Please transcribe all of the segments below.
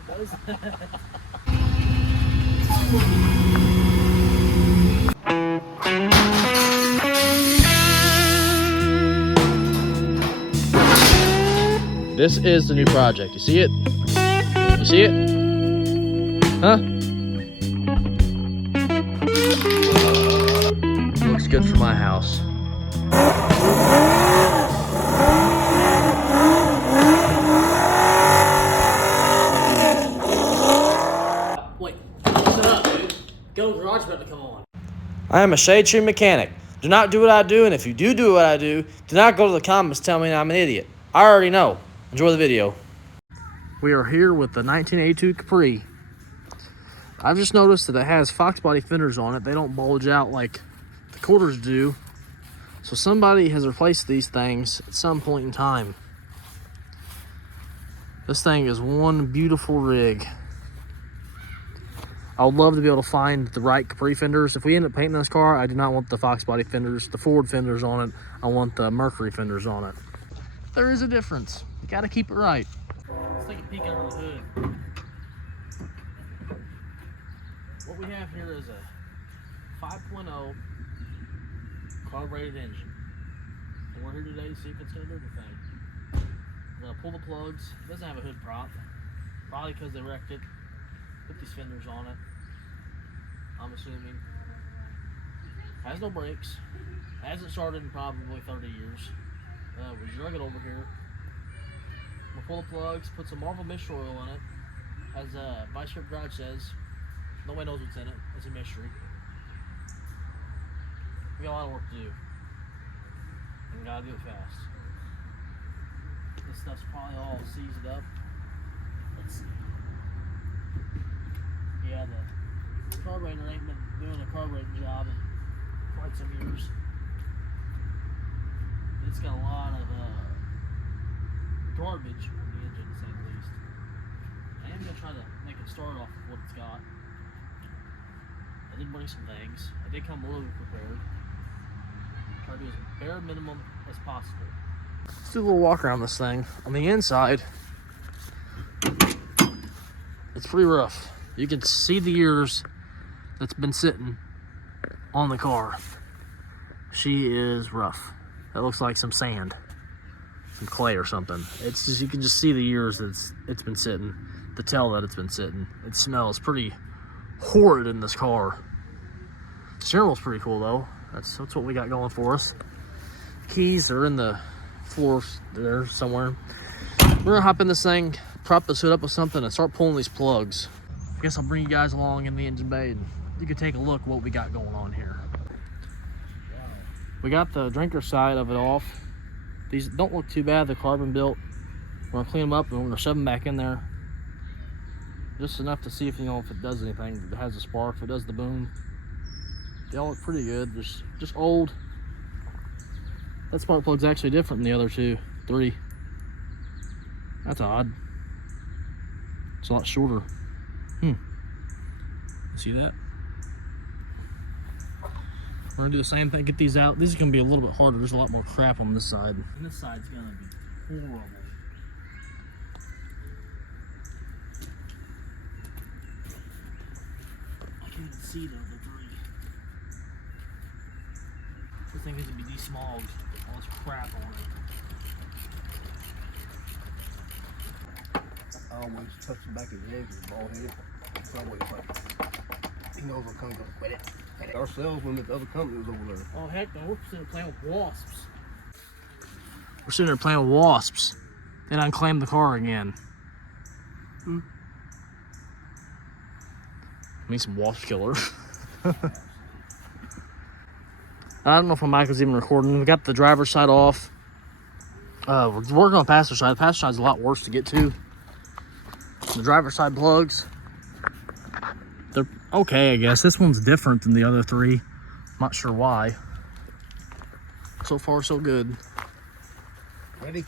it does. This is the new project. You see it? You see it? Huh? Looks good for my house. Wait, listen up, dude. Go garage about to come on. I am a shade tree mechanic. Do not do what I do, and if you do what I do not go to the comments telling me I'm an idiot. I already know. Enjoy the video. We are here with the 1982 Capri. I've just noticed that it has fox body fenders on it. They don't bulge out like the quarters do. So somebody has replaced these things at some point in time. This thing is one beautiful rig. I would love to be able to find the right Capri fenders. If we end up painting this car, I do not want the fox body fenders, the Ford fenders on it. I want the Mercury fenders on it. There is a difference. You gotta keep it right. Let's take a peek under the hood. What we have here is a 5.0 carbureted engine. And we're here today to see if it's gonna do anything. We're gonna pull the plugs. It doesn't have a hood prop. Probably because they wrecked it. Put these fenders on it. I'm assuming. Has no brakes. Hasn't started in probably 30 years. We drug it over here. We'll pull the plugs, put some Marvel Mystery Oil in it. As Vice Grip Garage says, nobody knows what's in it. It's a mystery. We got a lot of work to do. And we gotta do it fast. This stuff's probably all seized up. Let's see. Yeah, the carburetor ain't been doing a carbureting job in quite some years. It's got a lot of garbage on the engine, to say the least. I am going to try to make it start off with what it's got. I did bring some things. I did come a little bit prepared. Try to do as bare minimum as possible. Let's do a little walk around this thing. On the inside, it's pretty rough. You can see the years that's been sitting on the car. She is rough. That looks like some sand, some clay or something. It's just, you can just see the years that it's been sitting, to tell that it's been sitting. It smells pretty horrid in this car. The steering wheel's pretty cool though. That's what we got going for us. Keys are in the floor there somewhere. We're gonna hop in this thing, prop this hood up with something, and start pulling these plugs. I guess I'll bring you guys along in the engine bay and you can take a look what we got going on here. We got the drinker side of it off. These don't look too bad, they're carbon built. We're gonna clean them up and we're gonna shove them back in there. Just enough to see if, if it does anything, if it has a spark, if it does the boom. They all look pretty good, just old. That spark plug's actually different than the other three. That's odd. It's a lot shorter. See that? We're gonna do the same thing, get these out. These are gonna be a little bit harder. There's a lot more crap on this side. And this side's gonna be horrible. I can't even see the debris. This thing needs to be desmogged. All this crap on it. I always touch the back of his head with his bald head. So I wait for it. He knows what comes up. Quit it. Our salesman at the other company was over there. Oh heck no, we're sitting there playing with wasps. We're sitting there playing with wasps. Then unclaim the car again. I need some wasp killer. I don't know if my mic was even recording. We got the driver's side off. We're working on the passenger side. The passenger side's a lot worse to get to. The driver's side plugs, they're okay, I guess. This one's different than the other three. Not sure why. So far, so good. Ready?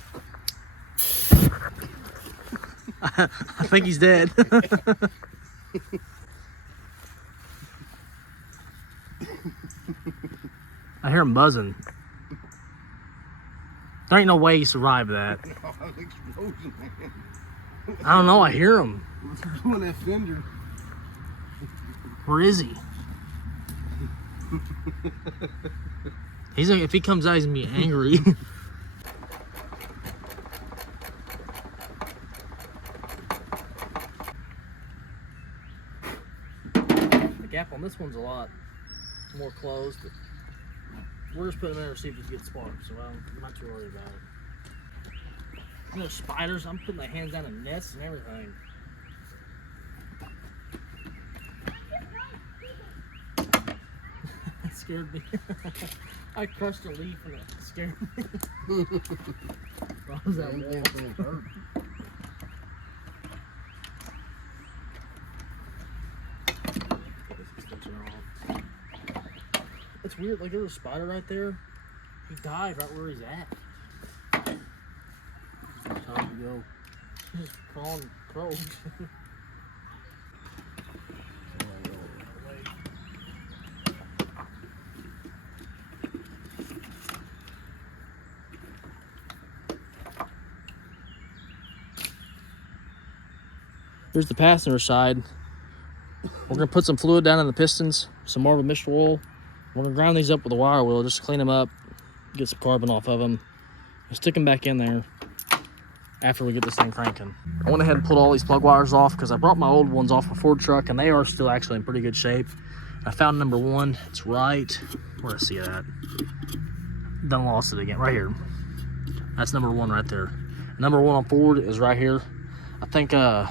I think he's dead. I hear him buzzing. There ain't no way he survived that. I don't know, I hear him. Doing that fender. Where is he? He's like, if he comes out, he's gonna be angry. The gap on this one's a lot more closed. We're just putting him in there to see if it's a good spark, so I'm not too worried about it. You know, spiders, I'm putting my hands down in nests and everything. That scared me. I crushed a leaf and it scared me. What was that? It's weird, like there's a spider right there. He died right where he's at. Time to go. He's just crawling, probed. Here's the passenger side. We're gonna put some fluid down in the pistons, some more of a mixture oil. We're gonna ground these up with a wire wheel just to clean them up, get some carbon off of them, and stick them back in there after we get this thing cranking. I went ahead and pulled all these plug wires off because I brought my old ones off a Ford truck and they are still actually in pretty good shape. I found number one. It's right where I see it at. Done lost it again. Right here. That's number one right there. Number one on Ford is right here. I think I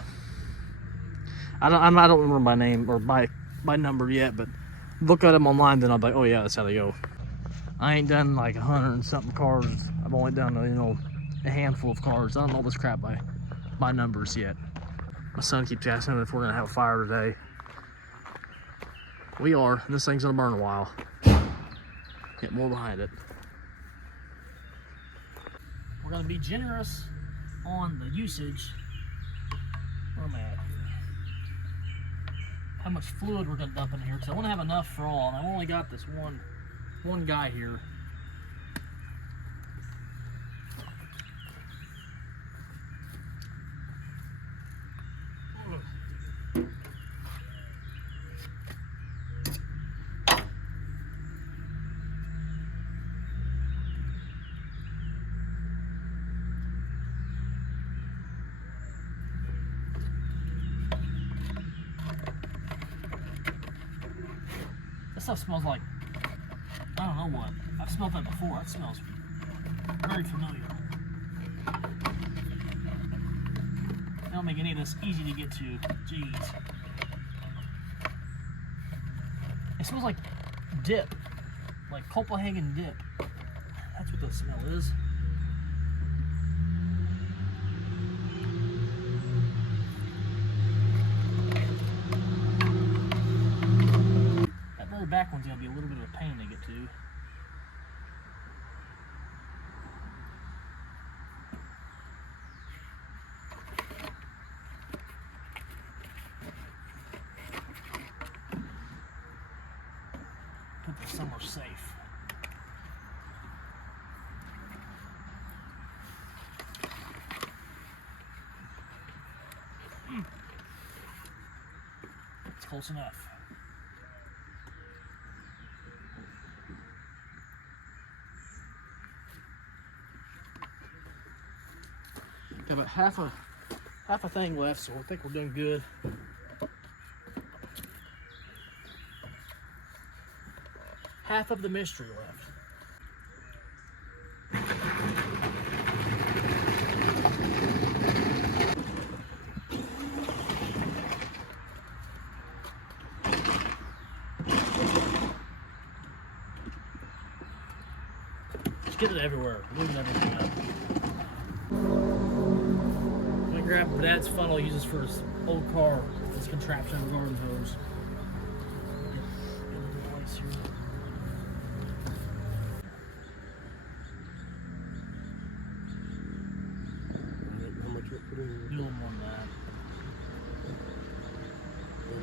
don't remember my name or my number yet, but look at them online, then I'll be like, oh yeah, that's how they go. I ain't done like 100 and something cars. I've only done, you know, a handful of cars. I don't know this crap by numbers yet. My son keeps asking me if we're gonna have a fire today. We are, and this thing's gonna burn a while. Get more behind it. We're gonna be generous on the usage. Where am I at here? How much fluid we're gonna dump in here, because I want to have enough for all, and I've only got this one guy here. This stuff smells like, I don't know what. I've smelled that before. That smells very familiar. They don't make any of this easy to get to. Jeez. It smells like dip. Like Copenhagen dip. That's what the smell is. Back one's gonna be a little bit of a pain to get to. Put this somewhere safe. It's close enough. Got about half a thing left, so I think we're doing good. Half of the mystery left. Just get it everywhere, moving everything up. Grab Dad's funnel he uses for his old car, his contraption garden hose. How much you put in? Do a little more than that.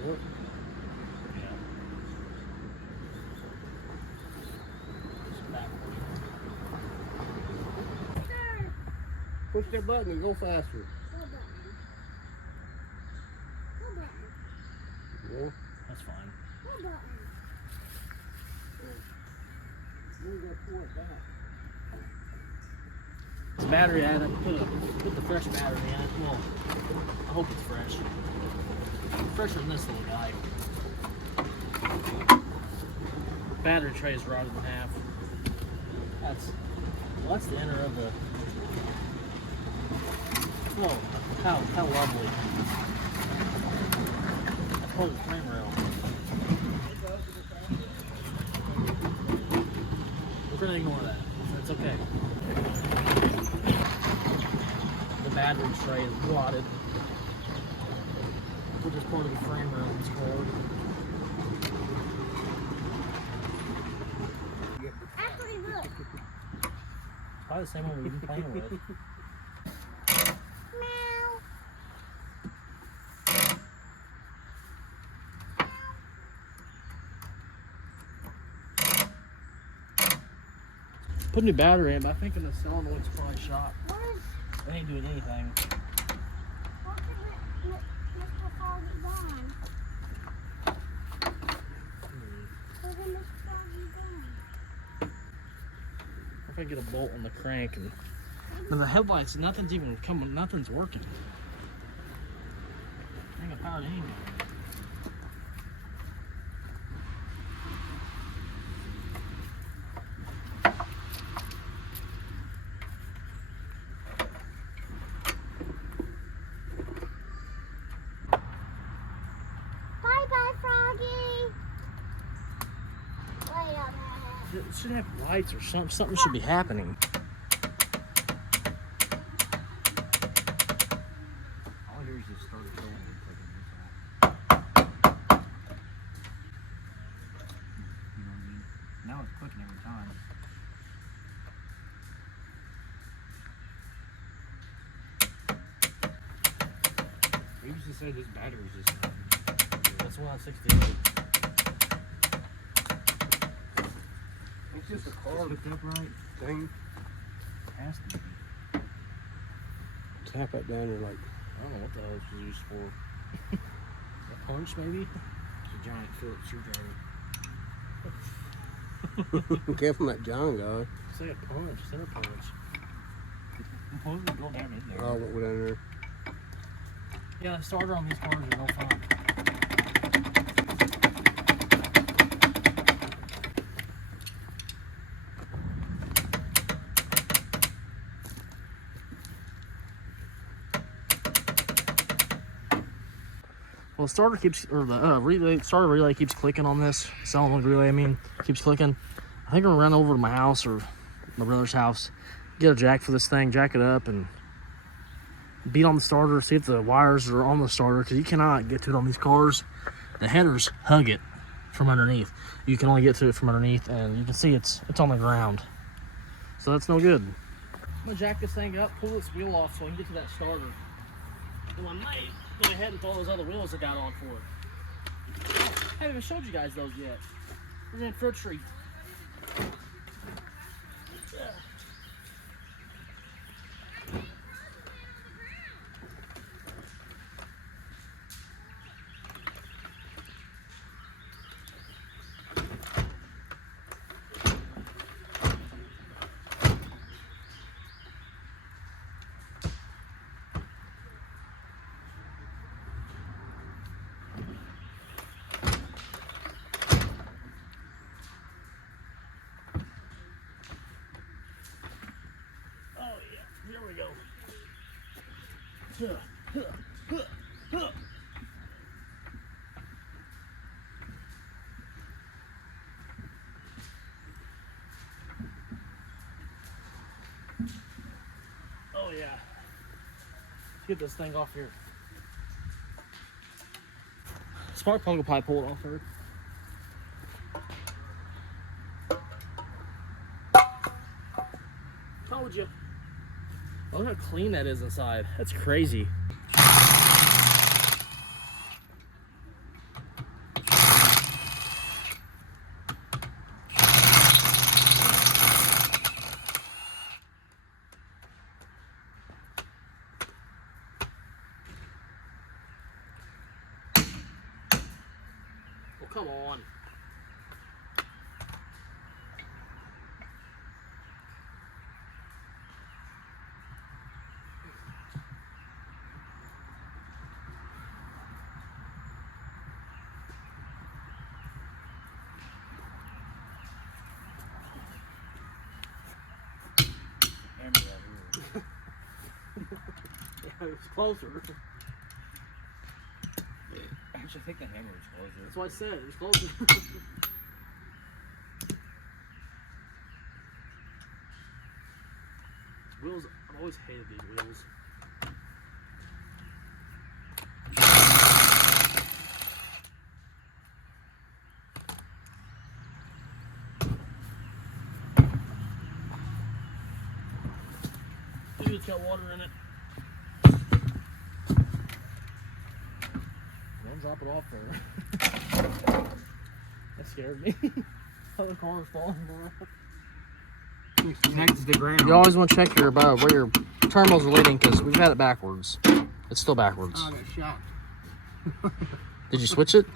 What? Yeah. Just backward. Push that button and go faster. Yeah. That's fine. This battery, I had to put the fresh battery in it. Well, I hope it's fresh. Fresher than this little guy. Battery tray is rotted in half. That's the inner of the. Oh, how lovely. That's part of the frame rail. We're gonna ignore that. That's okay. The battery tray is rotted, which is part of the frame rail of this car. Actually, look. Probably the same one we've been playing with. Meow. Put a new battery in, but I think the solenoid's probably shot. What is? It ain't doing anything. What did Mr. Foggy gone? Where did Mr. Foggy gone? If I get a bolt on the crank and the headlights, nothing's even coming, nothing's working. I ain't got power to anything. Bye-bye, Froggy. Wait a minute. It should have lights or something. Something should be happening. All I hear is just started going and clicking. You know what I mean? Now it's clicking every time. We used to say this battery's just. That's 168. It's just a It's car hooked up right. thing. Has to be. Tap it down and like. I don't know what the hell this was used for. A punch, maybe? It's a giant Phillips screwdriver. Careful that John guy. Say a punch, center punch. Suppose we go down in there. Oh, what went down there? Yeah, the starter on these cars are no fun. Well, the starter keeps, or the starter relay keeps clicking on this solenoid relay. I mean, keeps clicking. I think I'm gonna run over to my house or my brother's house, get a jack for this thing, jack it up, and beat on the starter. See if the wires are on the starter, because you cannot get to it on these cars. The headers hug it from underneath. You can only get to it from underneath, and you can see it's on the ground. So that's no good. I'm gonna jack this thing up, pull this wheel off so I can get to that starter. And I might go ahead and throw those other wheels I got on for it. I haven't even showed you guys those yet. We're in for a treat. Here we go. Oh yeah. Let's get this thing off here. Spark plug will probably pull it off first. Told you. Look how clean that is inside. That's crazy. come on. Hammer right here. Yeah, it was closer. Actually, I think the hammer was closer. That's what I said. It was closer. Wheels. I've always hated these wheels. Maybe it's got water in it. Don't drop it off there. That scared me. How the car is falling down. Next to the ground. You always want to check your where your terminals are leading because we've had it backwards. It's still backwards. I got shocked. Did you switch it?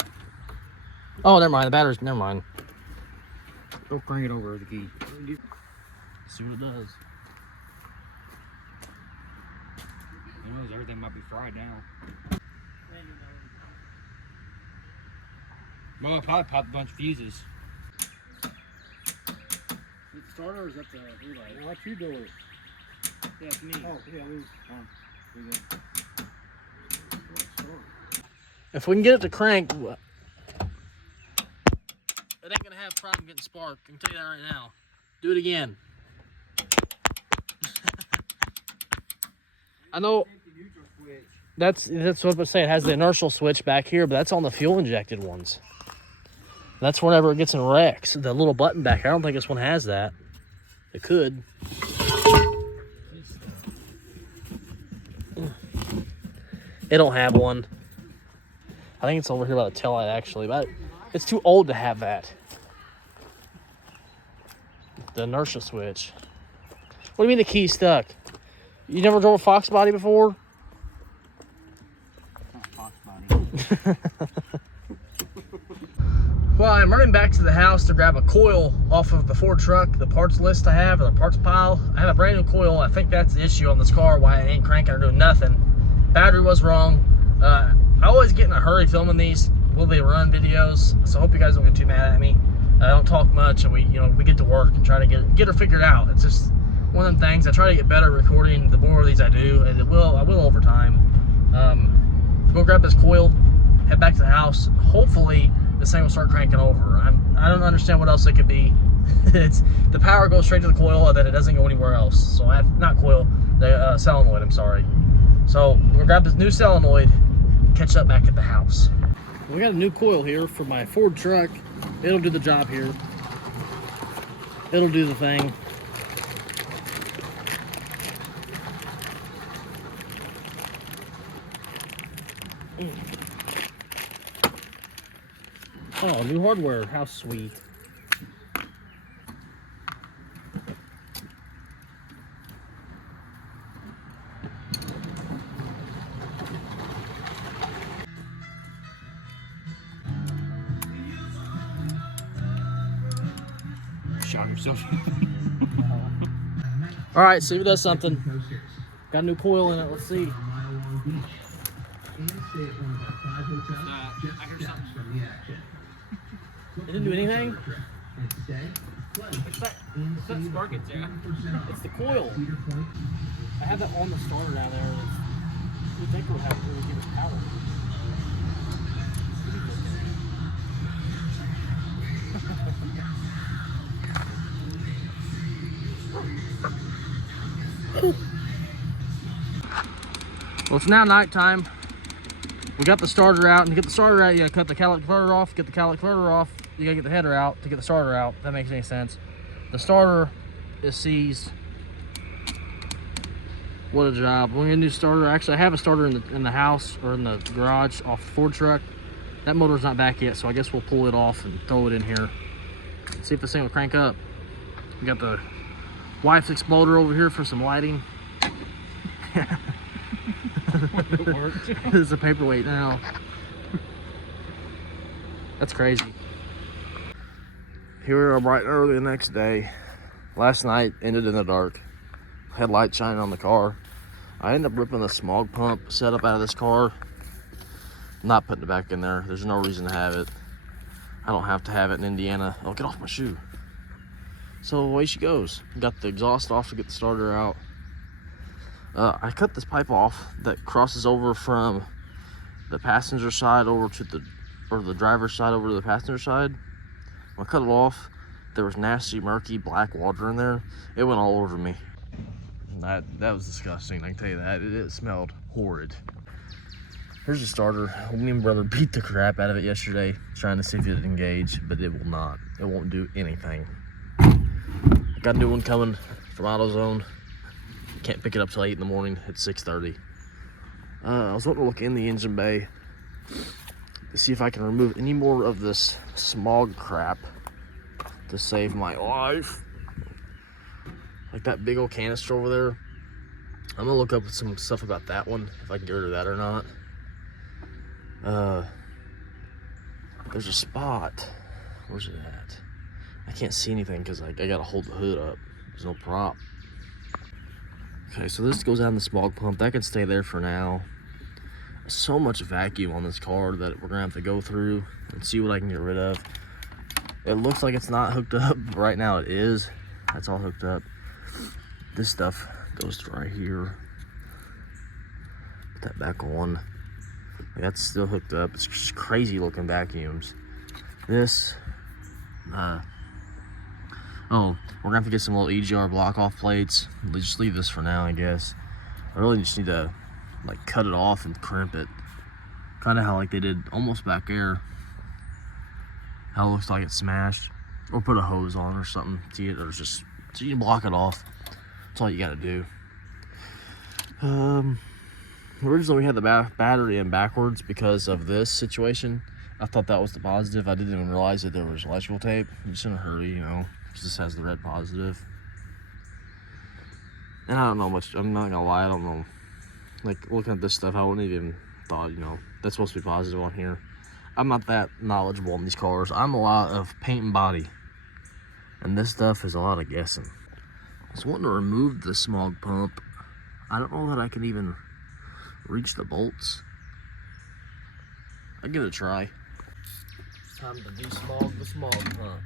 Oh, never mind. The battery's. Never mind. Go bring it over the key. See what it does. Who knows? Everything might be fried now. Well, I probably popped a bunch of fuses. Is it the starter or is that the relay? I'll let you do it. Yeah, it's me. Oh, yeah, Here you go. If we can get it to crank, it ain't gonna have a problem getting spark. I can tell you that right now. Do it again. I know. That's what I'm saying. It has the inertial switch back here, but that's on the fuel injected ones. That's whenever it gets in wrecks. The little button back here, I don't think this one has that. It could. It don't have one. I think it's over here by the taillight actually, but it's too old to have that. The inertia switch. What do you mean the key's stuck? You never drove a Fox body before? Fox body. Well, I'm running back to the house to grab a coil off of the Ford truck, the parts list I have, or the parts pile. I have a brand new coil. I think that's the issue on this car, why it ain't cranking or doing nothing. Battery was wrong. I always get in a hurry filming these will they run videos, so I hope you guys don't get too mad at me. I don't talk much, and we get to work and try to get her figured out. It's just one of them things. I try to get better recording. The more of these I do, and I will over time. Go grab this coil, head back to the house. Hopefully this thing will start cranking over. I don't understand what else it could be. It's the power goes straight to the coil and then it doesn't go anywhere else. So not coil, the solenoid. I'm sorry. So we'll grab this new solenoid, catch up back at the house. We got a new coil here for my Ford truck. It'll do the job here. It'll do the thing. Oh, new hardware. How sweet. Shot yourself. All right, see if it does something. Got a new coil in it. Let's see. It didn't do anything? It's that spark it's there. It's the coil. I have that on the starter down there. You think it would have really give it power. Well, it's now nighttime. We got the starter out, and to get the starter out, you gotta cut the catalytic converter off. Get the catalytic converter off, you gotta get the header out to get the starter out. If that makes any sense. The starter is seized. What a job. We're gonna do starter. Actually, I have a starter in the house or in the garage off the Ford truck. That motor's not back yet, so I guess we'll pull it off and throw it in here. See if this thing will crank up. We got the wife's exploder over here for some lighting. It's a paperweight now. That's crazy. Here we are bright and early the next day. Last night ended in the dark. Headlight shining on the car. I ended up ripping the smog pump setup out of this car. Not putting it back in there. There's no reason to have it. I don't have to have it in Indiana. Oh, get off my shoe. So away she goes. Got the exhaust off to get the starter out. I cut this pipe off that crosses over from the passenger side over to the driver's side over to the passenger side. When I cut it off, there was nasty, murky, black water in there. It went all over me. That was disgusting, I can tell you that. It smelled horrid. Here's the starter. Me and brother beat the crap out of it yesterday, trying to see if it would engage, but it will not. It won't do anything. Got a new one coming from AutoZone. Can't pick it up till 8 in the morning. It's 6:30. I was wanting to look in the engine bay to see if I can remove any more of this smog crap to save my life. Like that big old canister over there. I'm gonna look up some stuff about that one, if I can get rid of that or not. There's a spot. Where's it at? I can't see anything because I gotta hold the hood up. There's no prop. Okay, so this goes down the smog pump. That can stay there for now. So much vacuum on this car that we're gonna have to go through and see what I can get rid of. It looks like it's not hooked up, but right now it is. That's all hooked up. This stuff goes to right here. Put that back on. That's still hooked up. It's just crazy looking vacuums. This, oh, we're gonna have to get some little EGR block off plates. We'll just leave this for now, I guess. I really just need to like cut it off and crimp it. Kind of how like they did almost back there. How it looks like it's smashed. Or put a hose on or something. See it, or just so you can block it off. That's all you gotta do. Originally we had the battery in backwards because of this situation. I thought that was the positive. I didn't even realize that there was electrical tape. I'm just in a hurry, you know, because this has the red positive. And I don't know much. I'm not gonna lie, I don't know. Like looking at this stuff, I wouldn't even thought, you know, that's supposed to be positive on here. I'm not that knowledgeable on these cars. I'm a lot of paint and body. And this stuff is a lot of guessing. I was wanting to remove the smog pump. I don't know that I can even reach the bolts. I'll give it a try. It's time to desmog the smog pump.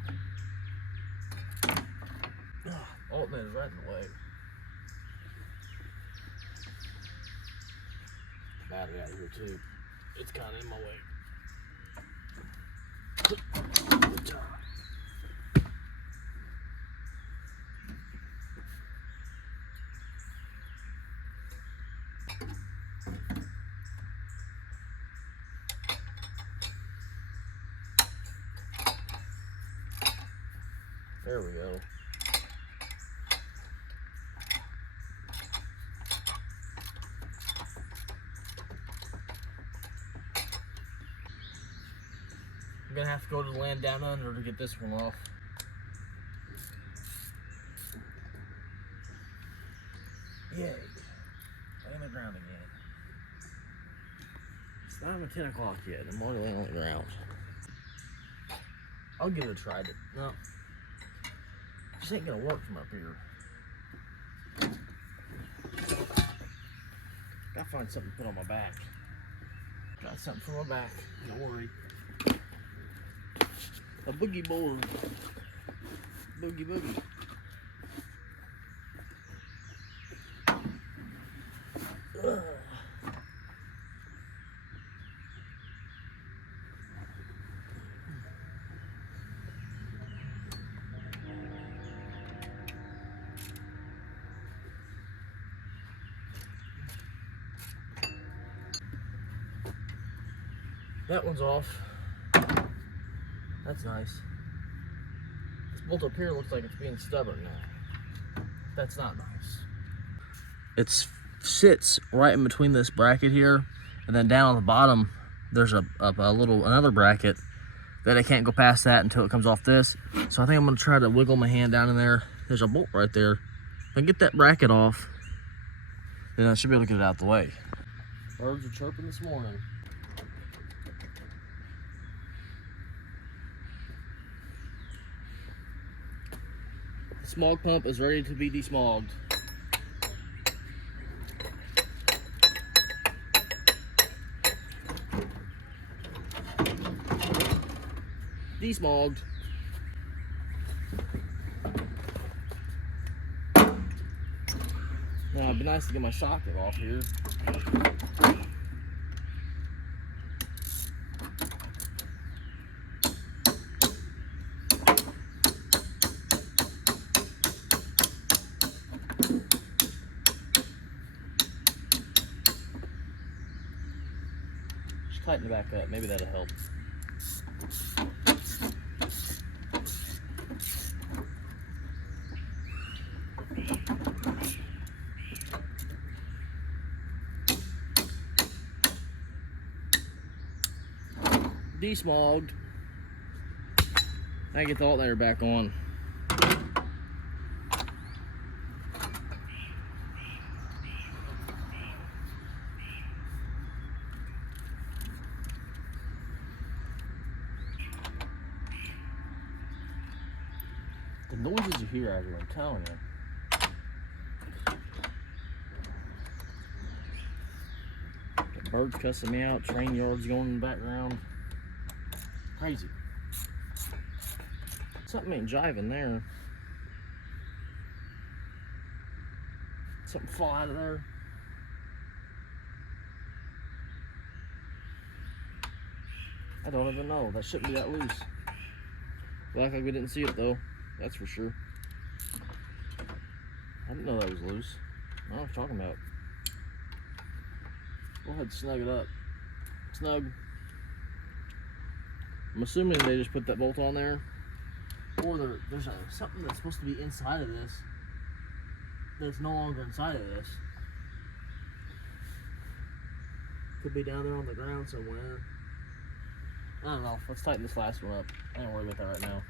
Altman is right in the way. Battery out here too. It's kind of in my way. Good job. There we go. I'm gonna have to go to the land down under to get this one off. Yay. Laying on the ground again. It's not even 10 o'clock yet. I'm already laying on the ground. I'll give it a try, but no. This ain't gonna work from up here. Gotta find something to put on my back. Got something for my back. Don't worry. A boogie board. Boogie boogie. Ugh. That one's off. That's nice. This bolt up here looks like it's being stubborn now. That's not nice. It sits right in between this bracket here, and then down on the bottom, there's another bracket that I can't go past that until it comes off this. So I think I'm gonna try to wiggle my hand down in there. There's a bolt right there. If I can get that bracket off, then I should be able to get it out the way. Birds are chirping this morning. Smog pump is ready to be desmogged. Desmogged. Now it'd be nice to get my socket off here. Just tighten it back up, maybe that'll help. Desmogged. Now get the alternator back on. The noises you hear out here, I'm telling you. The birds cussing me out, train yards going in the background. Crazy. Something ain't jiving there. Something fall out of there. I don't even know. That shouldn't be that loose. Like we didn't see it though. That's for sure. I didn't know that was loose. I don't know what I'm talking about. Go ahead and snug it up. Snug. I'm assuming they just put that bolt on there. Or there's something that's supposed to be inside of this that's no longer inside of this. Could be down there on the ground somewhere. I don't know. Let's tighten this last one up. I ain't worried about that right now.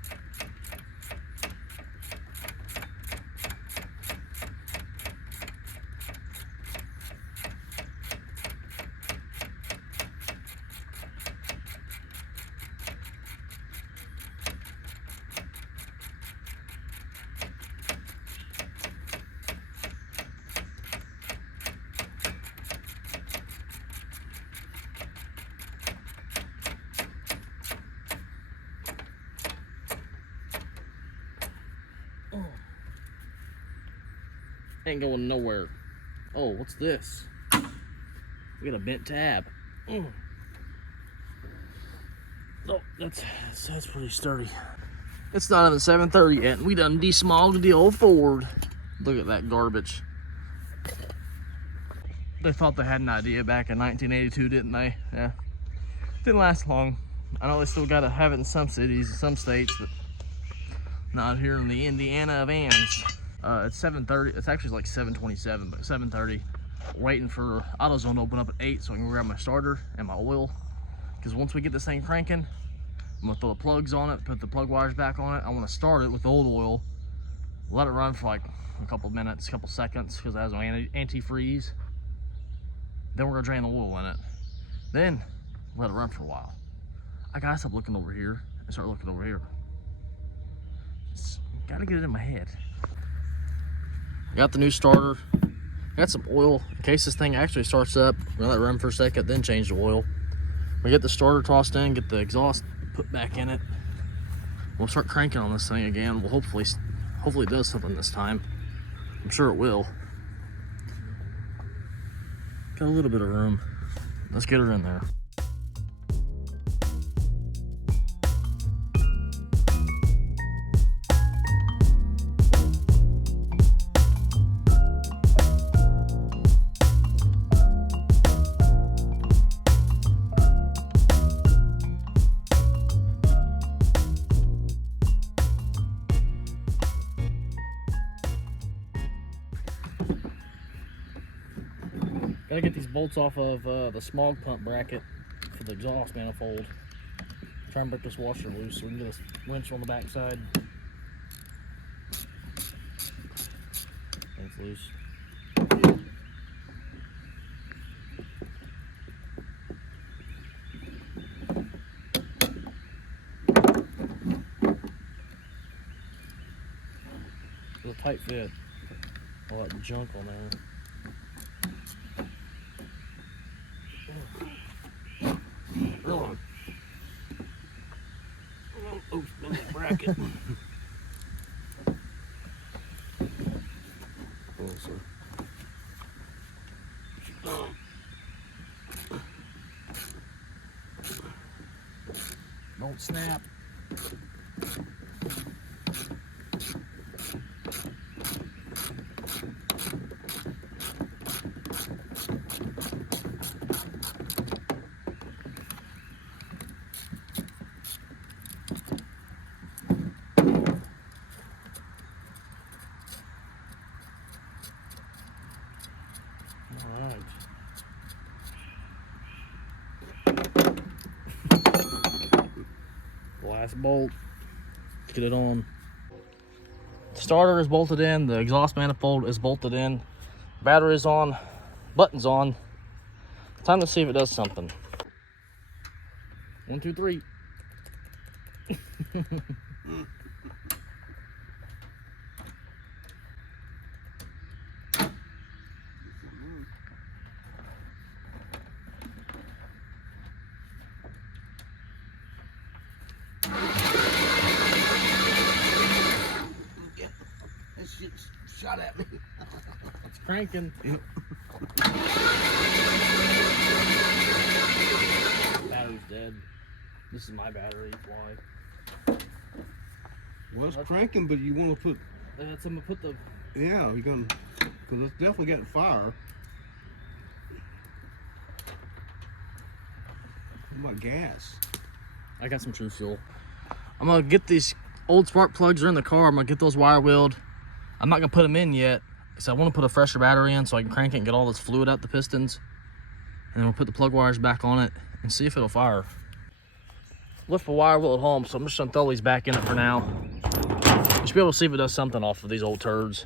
Ain't going nowhere. Oh, what's this? We got a bent tab. Oh, that's pretty sturdy. It's not even 7:30 yet, and we done desmogged the old Ford. Look at that garbage. They thought they had an idea back in 1982, didn't they? Yeah. Didn't last long. I know they still gotta have it in some cities, in some states, but not here in the Indiana of Ann's. It's 7:30. It's actually like 7:27, but 7:30. Waiting for AutoZone to open up at 8 so I can grab my starter and my oil. Because once we get this thing cranking, I'm gonna throw the plugs on it, put the plug wires back on it. I want to start it with the old oil, let it run for like a couple minutes, a couple seconds, because it has no antifreeze. Then we're gonna drain the oil in it. Then let it run for a while. I gotta stop looking over here and start looking over here. Just gotta get it in my head. Got the new starter. Got some oil in case this thing actually starts up. We're gonna let it run for a second, then change the oil. We get the starter tossed in, get the exhaust put back in it. We'll start cranking on this thing again. We'll hopefully it does something this time. I'm sure it will. Got a little bit of room. Let's get her in there. Gotta get these bolts off of the smog pump bracket for the exhaust manifold. Try and break this washer loose so we can get a winch on the back side. It's loose. Tight fit. All that junk on there. Really? Oh, spin that bracket. Closer. Don't snap. Alright. Last bolt. Get it on. Starter is bolted in, the exhaust manifold is bolted in, battery is on, button's on. Time to see if it does something. 1, 2, 3. That shit shot at me. It's cranking. Battery's dead. This is my battery. Why? Well, it's cranking, but you want to put. That's I'm gonna put the. Yeah, you're gonna, because it's definitely getting fire. What about gas? I got some True Fuel. I'm gonna get these old spark plugs that are in the car. I'm gonna get those wire wheeled. I'm not gonna put them in yet because I want to put a fresher battery in so I can crank it and get all this fluid out the pistons. And then we'll put the plug wires back on it and see if it'll fire. Left a wire wheel at home, so I'm just gonna throw these back in it for now. You should be able to see if it does something off of these old turds.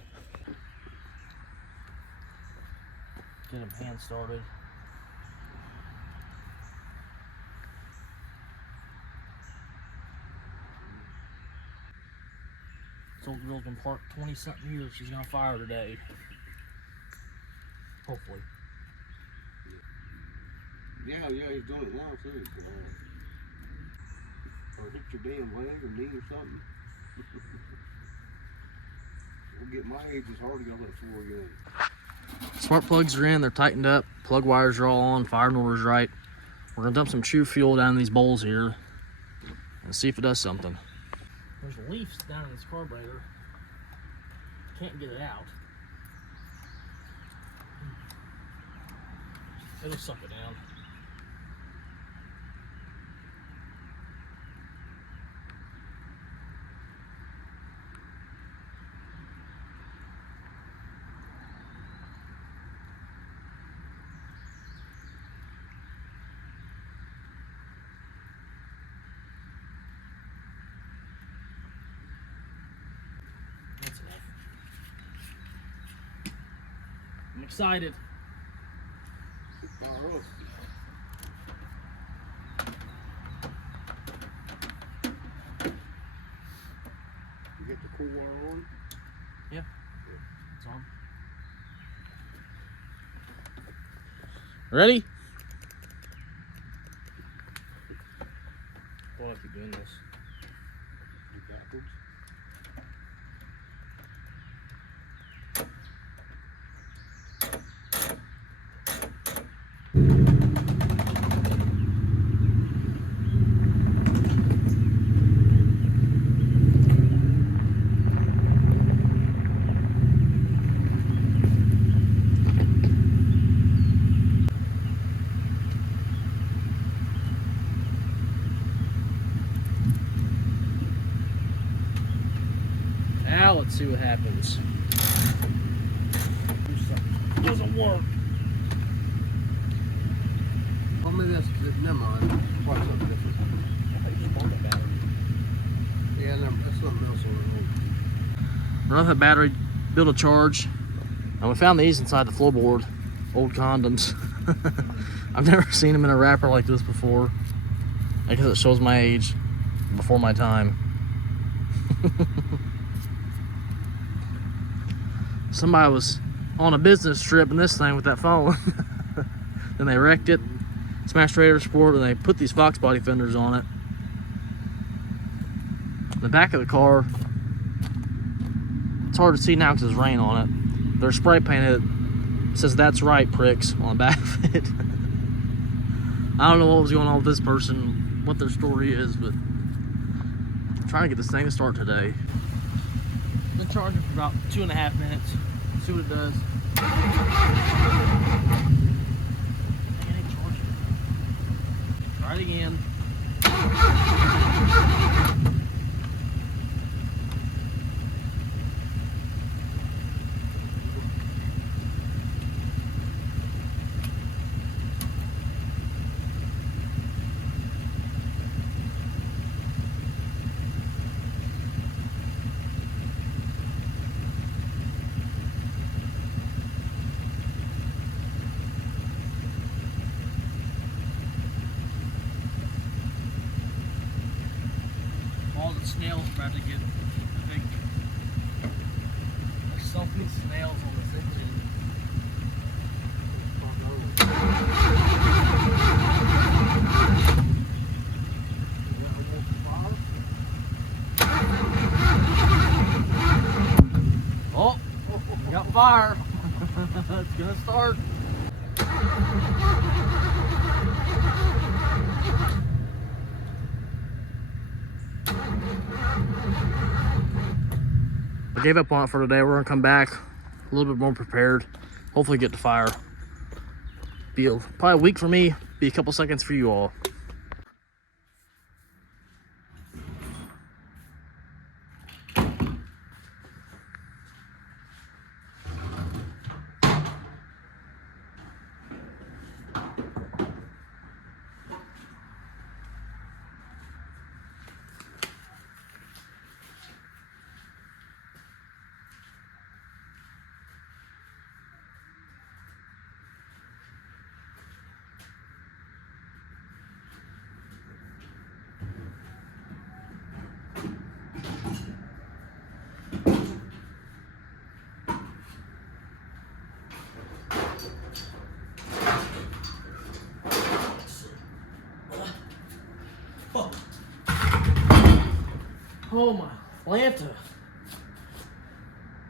Get them hand started. This old girl's been parked 20-something years. She's gonna fire today. Hopefully. Yeah, he's doing it now too. Or hit your damn leg or knee or something. We'll get my age, it's hard to get on that floor again. Spark plugs are in, they're tightened up, plug wires are all on, fire order's right. We're gonna dump some True Fuel down in these bowls here and see if it does something. There's leaves down in this carburetor. Can't get it out. It'll suck it down. That's enough. I'm excited. Fire up. You get the cool wire on? Yeah. It's on. Ready? Why do I keep doing this? Do backwards. Now let's see what happens. Doesn't work. Oh, maybe that's, never mind. What's something different? I think you just bought that battery. Yeah, no, that's something else on it. Run that battery, build a charge. And we found these inside the floorboard. Old condoms. I've never seen them in a wrapper like this before. I guess it shows my age before my time. somebody was on a business trip in this thing with that phone. Then they wrecked it, smashed radiator support, and they put these Fox body fenders on it. The back of the car, it's hard to see now because there's rain on it. They're spray painted. It says "That's right, pricks" on the back of it. I don't know what was going on with this person, what their story is, but I'm trying to get this thing to start today. Been charging for about 2.5 minutes. See what it does. It ain't charging. Try it again. All the snails about to get, I think, there's so many snails on this engine. Oh, we got fire. It's gonna start. I gave up on it for today. We're gonna come back a little bit more prepared. Hopefully get to fire. Be probably a week for me, be a couple seconds for you all. Oh my Lanta.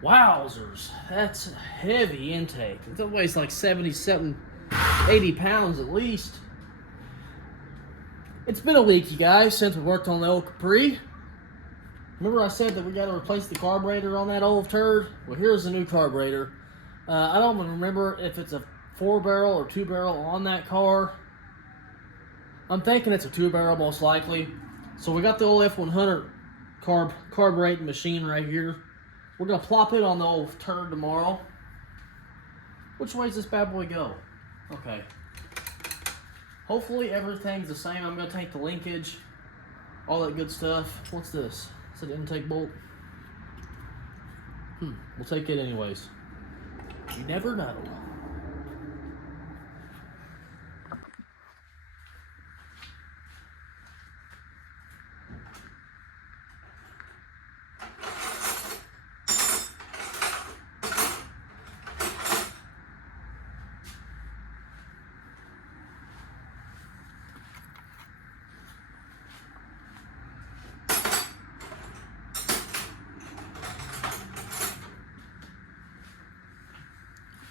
Wowzers. That's a heavy intake. That weighs like 70 something, 80 pounds at least. It's been a week, you guys, since we worked on the old Capri. Remember I said that we got to replace the carburetor on that old turd? Well, here's the new carburetor. I don't even remember if it's a 4-barrel or 2-barrel on that car. I'm thinking it's a 2-barrel most likely. So we got the old F100 carbureting machine right here. We're gonna plop it on the old turd tomorrow. Which way does this bad boy go? Okay. Hopefully everything's the same. I'm gonna take the linkage, all that good stuff. What's this? Is it an intake bolt? We'll take it anyways. You never know.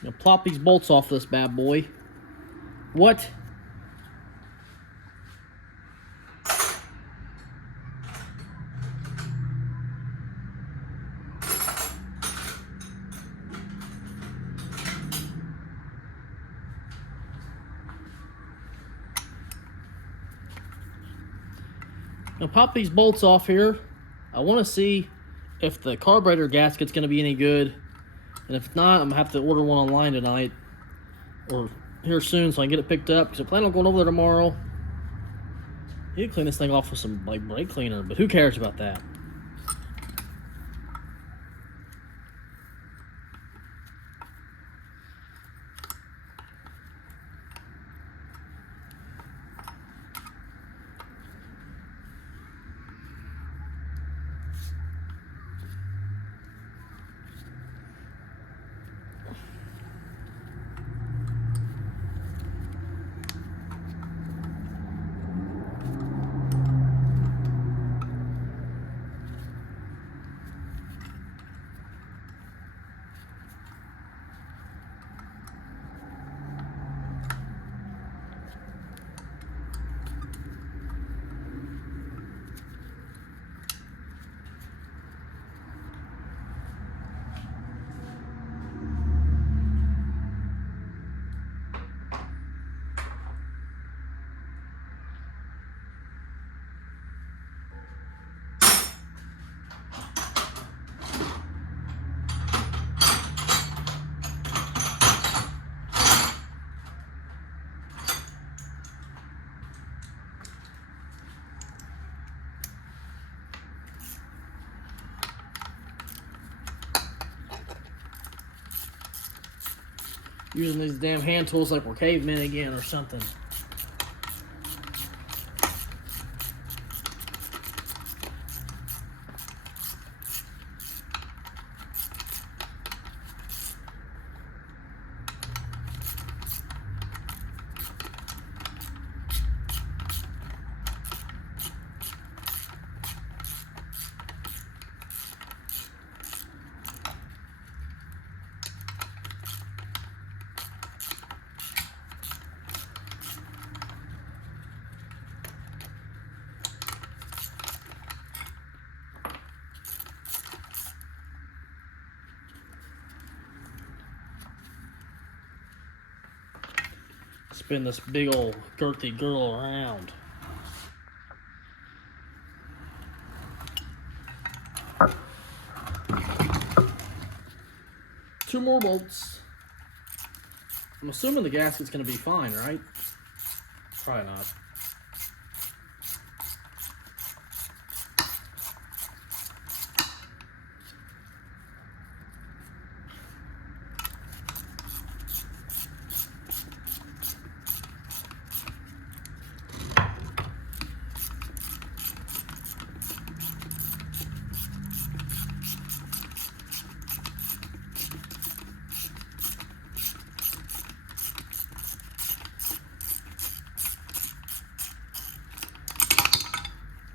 Now plop these bolts off this bad boy. What? Now pop these bolts off here. I want to see if the carburetor gasket's going to be any good. And if not, I'm going to have to order one online tonight. Or here soon so I can get it picked up. Because I plan on going over there tomorrow. You can clean this thing off with some like brake cleaner. But who cares about that? Using these damn hand tools like we're cavemen again or something. Spin this big old girthy girl around. Two more bolts. I'm assuming the gasket's gonna be fine, right? Probably not.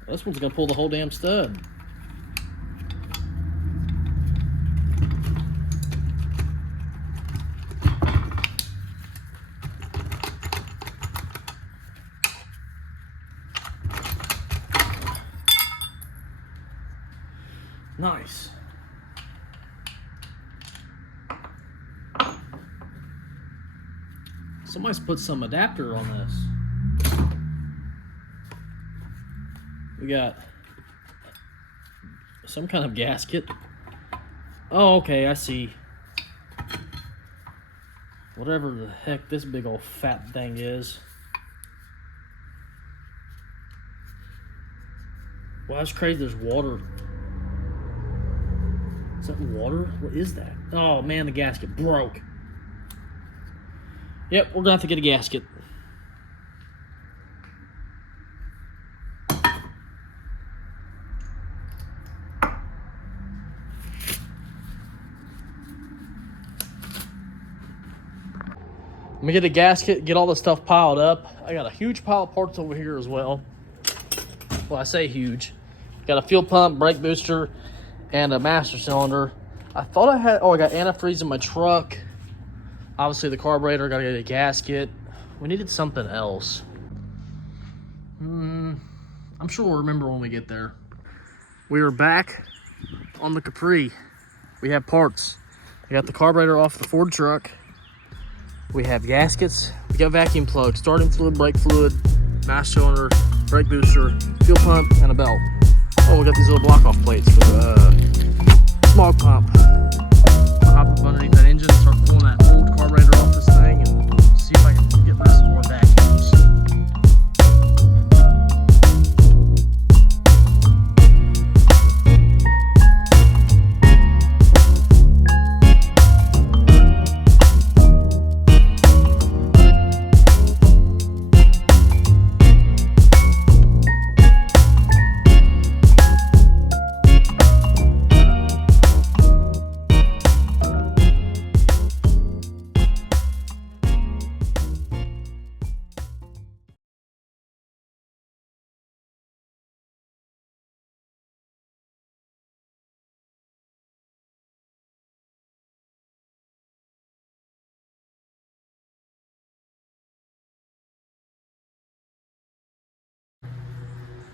This one's gonna pull the whole damn stud. Nice. Somebody's put some adapter on this. We got some kind of gasket. Oh, okay, I see. Whatever the heck this big old fat thing is. Wow, that's crazy. There's water. Is that water? What is that? Oh man, the gasket broke. Yep, we're gonna have to get a gasket. Let me get a gasket, get all this stuff piled up. I got a huge pile of parts over here as well. Well, I say huge. Got a fuel pump, brake booster, and a master cylinder. I thought I had, I got antifreeze in my truck. Obviously the carburetor, gotta get a gasket. We needed something else. I'm sure we'll remember when we get there. We are back on the Capri. We have parts. I got the carburetor off the Ford truck. We have gaskets, we got vacuum plugs, starting fluid, brake fluid, master cylinder, brake booster, fuel pump, and a belt. Oh, we got these little block-off plates for the smog pump. I'll hop up underneath that engine and start pulling that old carburetor off this thing and see if I can get rid of some more vacuums.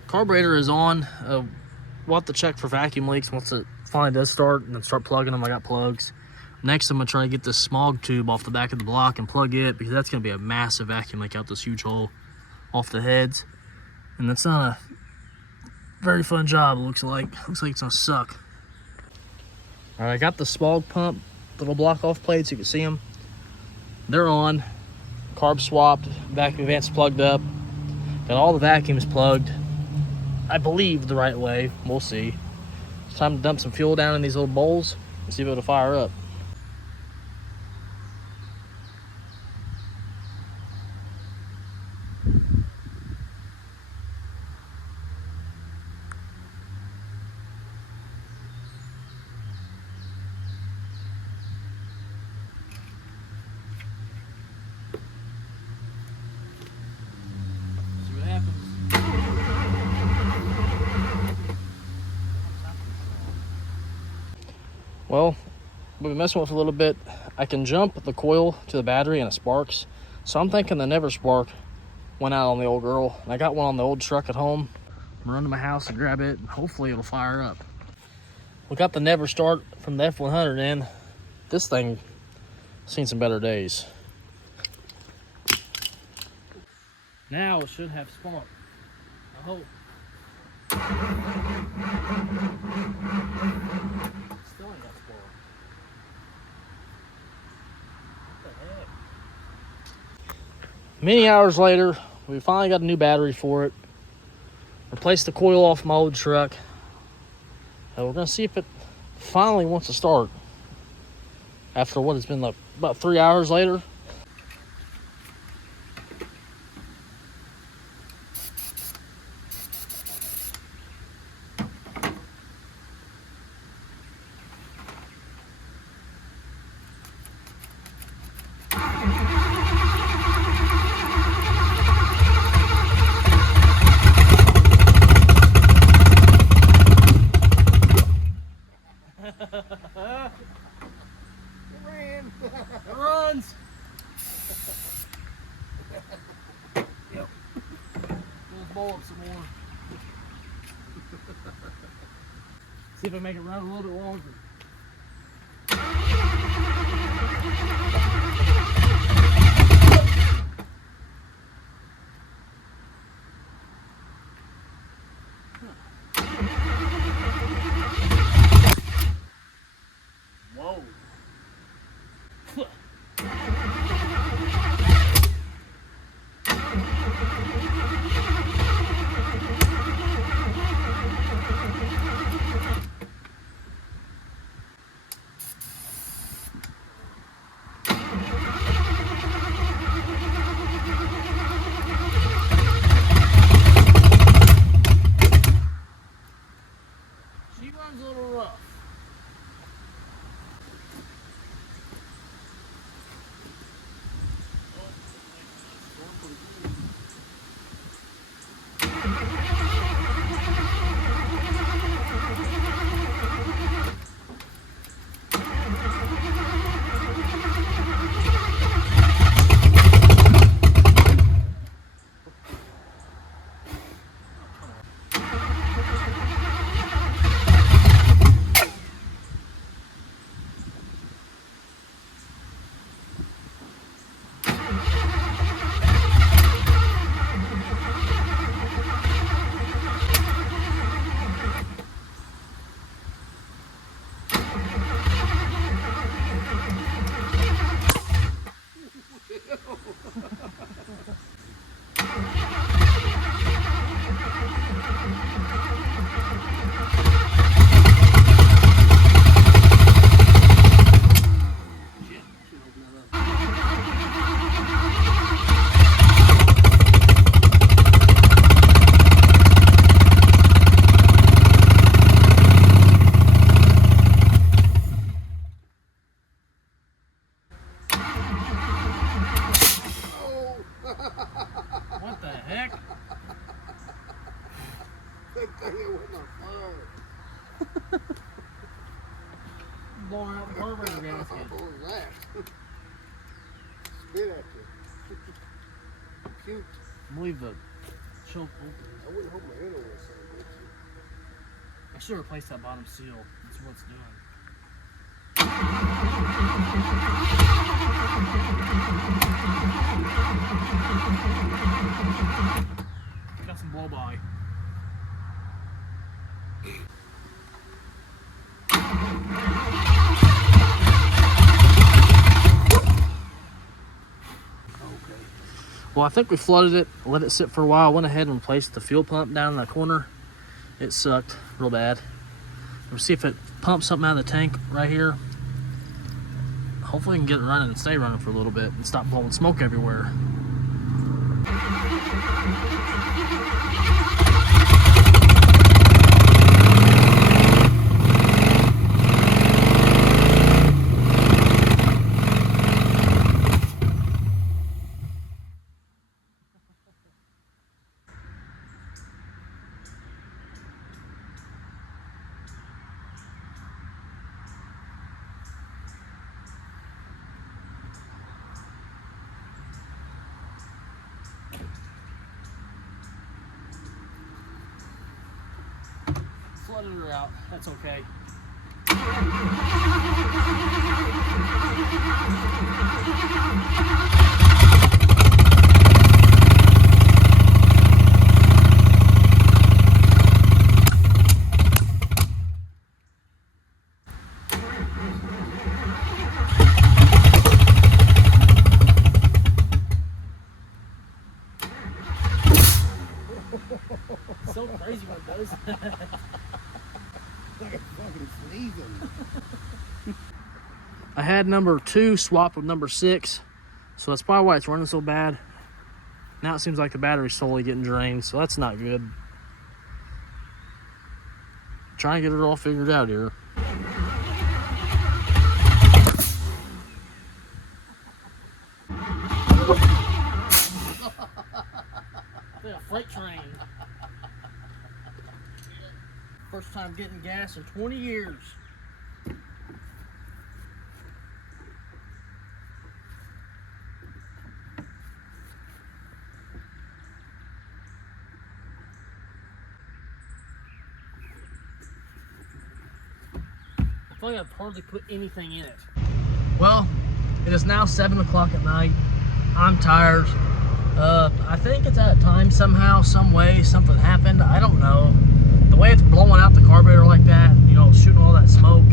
Carburetor is on. We'll have to check for vacuum leaks once it finally does start, and then start plugging them. I got plugs. Next, I'm gonna try to get this smog tube off the back of the block and plug it, because that's gonna be a massive vacuum leak out this huge hole off the heads. And that's not a very fun job, it looks like. Looks like it's gonna suck. All right, I got the smog pump, little block off plates, you can see them. They're on. Carb swapped, vacuum vents plugged up. Got all the vacuums plugged, I believe the right way. We'll see. It's time to dump some fuel down in these little bowls and see if it'll fire up. Well, we've been messing with it a little bit. I can jump the coil to the battery and it sparks. So I'm thinking the never spark went out on the old girl. And I got one on the old truck at home. I'm gonna run to my house and grab it, and hopefully it'll fire up. We got the never start from the F100 in. This thing seen some better days. Now it should have spark. I hope. Still ain't got spark. What the heck? Many hours later, we finally got a new battery for it. Replaced the coil off my old truck. And we're gonna see if it finally wants to start. After what, it's been like about 3 hours later. It runs. Yep. Let's bowl up some more. See if I make it run a little bit longer. Whoa. She runs a little rough. What the heck? That thing went on fire. Blowing out the carburetor gasket. What was that? Spit at you. Cute. I believe the choke open. I wouldn't hold my head over this thing, would you? I should replace that bottom seal. That's what it's doing. Got some blow by. Well, I think we flooded it, let it sit for a while, went ahead and replaced the fuel pump down in the corner. It sucked real bad. We'll see if it pumps something out of the tank right here. Hopefully we can get it running and stay running for a little bit and stop blowing smoke everywhere. flooded her out. That's okay. So crazy when it does. Like a fucking sneezing. I had number 2 swapped with number 6, so that's probably why it's running so bad. Now it seems like the battery's slowly getting drained, so that's not good. Trying to get it all figured out here. Like a freight train. First time getting gas in 20 years. I feel like I've hardly put anything in it. Well, it is now 7 o'clock at night. I'm tired. I think it's at a time somehow, some way, something happened. I don't know. The way it's blowing out the carburetor like that, you know, shooting all that smoke.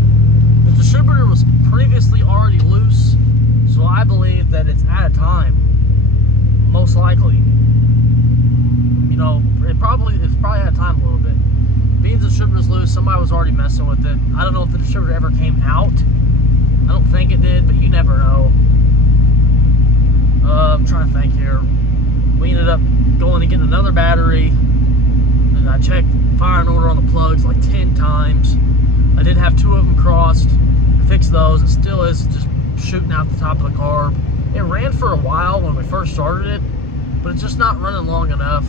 The distributor was previously already loose, so I believe that it's at a time. Most likely. You know, it's probably at a time a little bit. Being the distributor's loose, somebody was already messing with it. I don't know if the distributor ever came out. I don't think it did, but you never know. I'm trying to think here. We ended up going and getting another battery, and I checked fire and order on the plugs like 10 times. I did have 2 of them crossed. I fixed those. It still is just shooting out the top of the carb. It ran for a while when we first started it, but it's just not running long enough.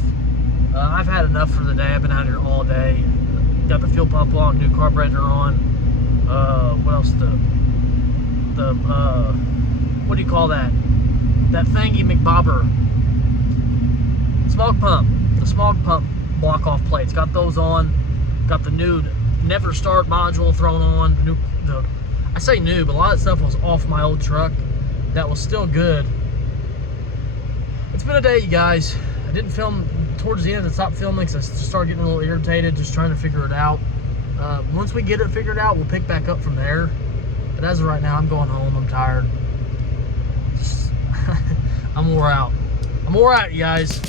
I've had enough for the day. I've been out here all day. Got the fuel pump on, new carburetor on. What else? What do you call that? That thingy McBobber. Smog pump. The smog pump block off plates. Got those on. Got the new never start module thrown on. I say new, but a lot of stuff was off my old truck. That was still good. It's been a day, you guys. I didn't film towards the end. I stopped filming because I started getting a little irritated, just trying to figure it out. Once we get it figured out, we'll pick back up from there. But as of right now, I'm going home. I'm tired. I'm wore out. I'm wore out, you guys.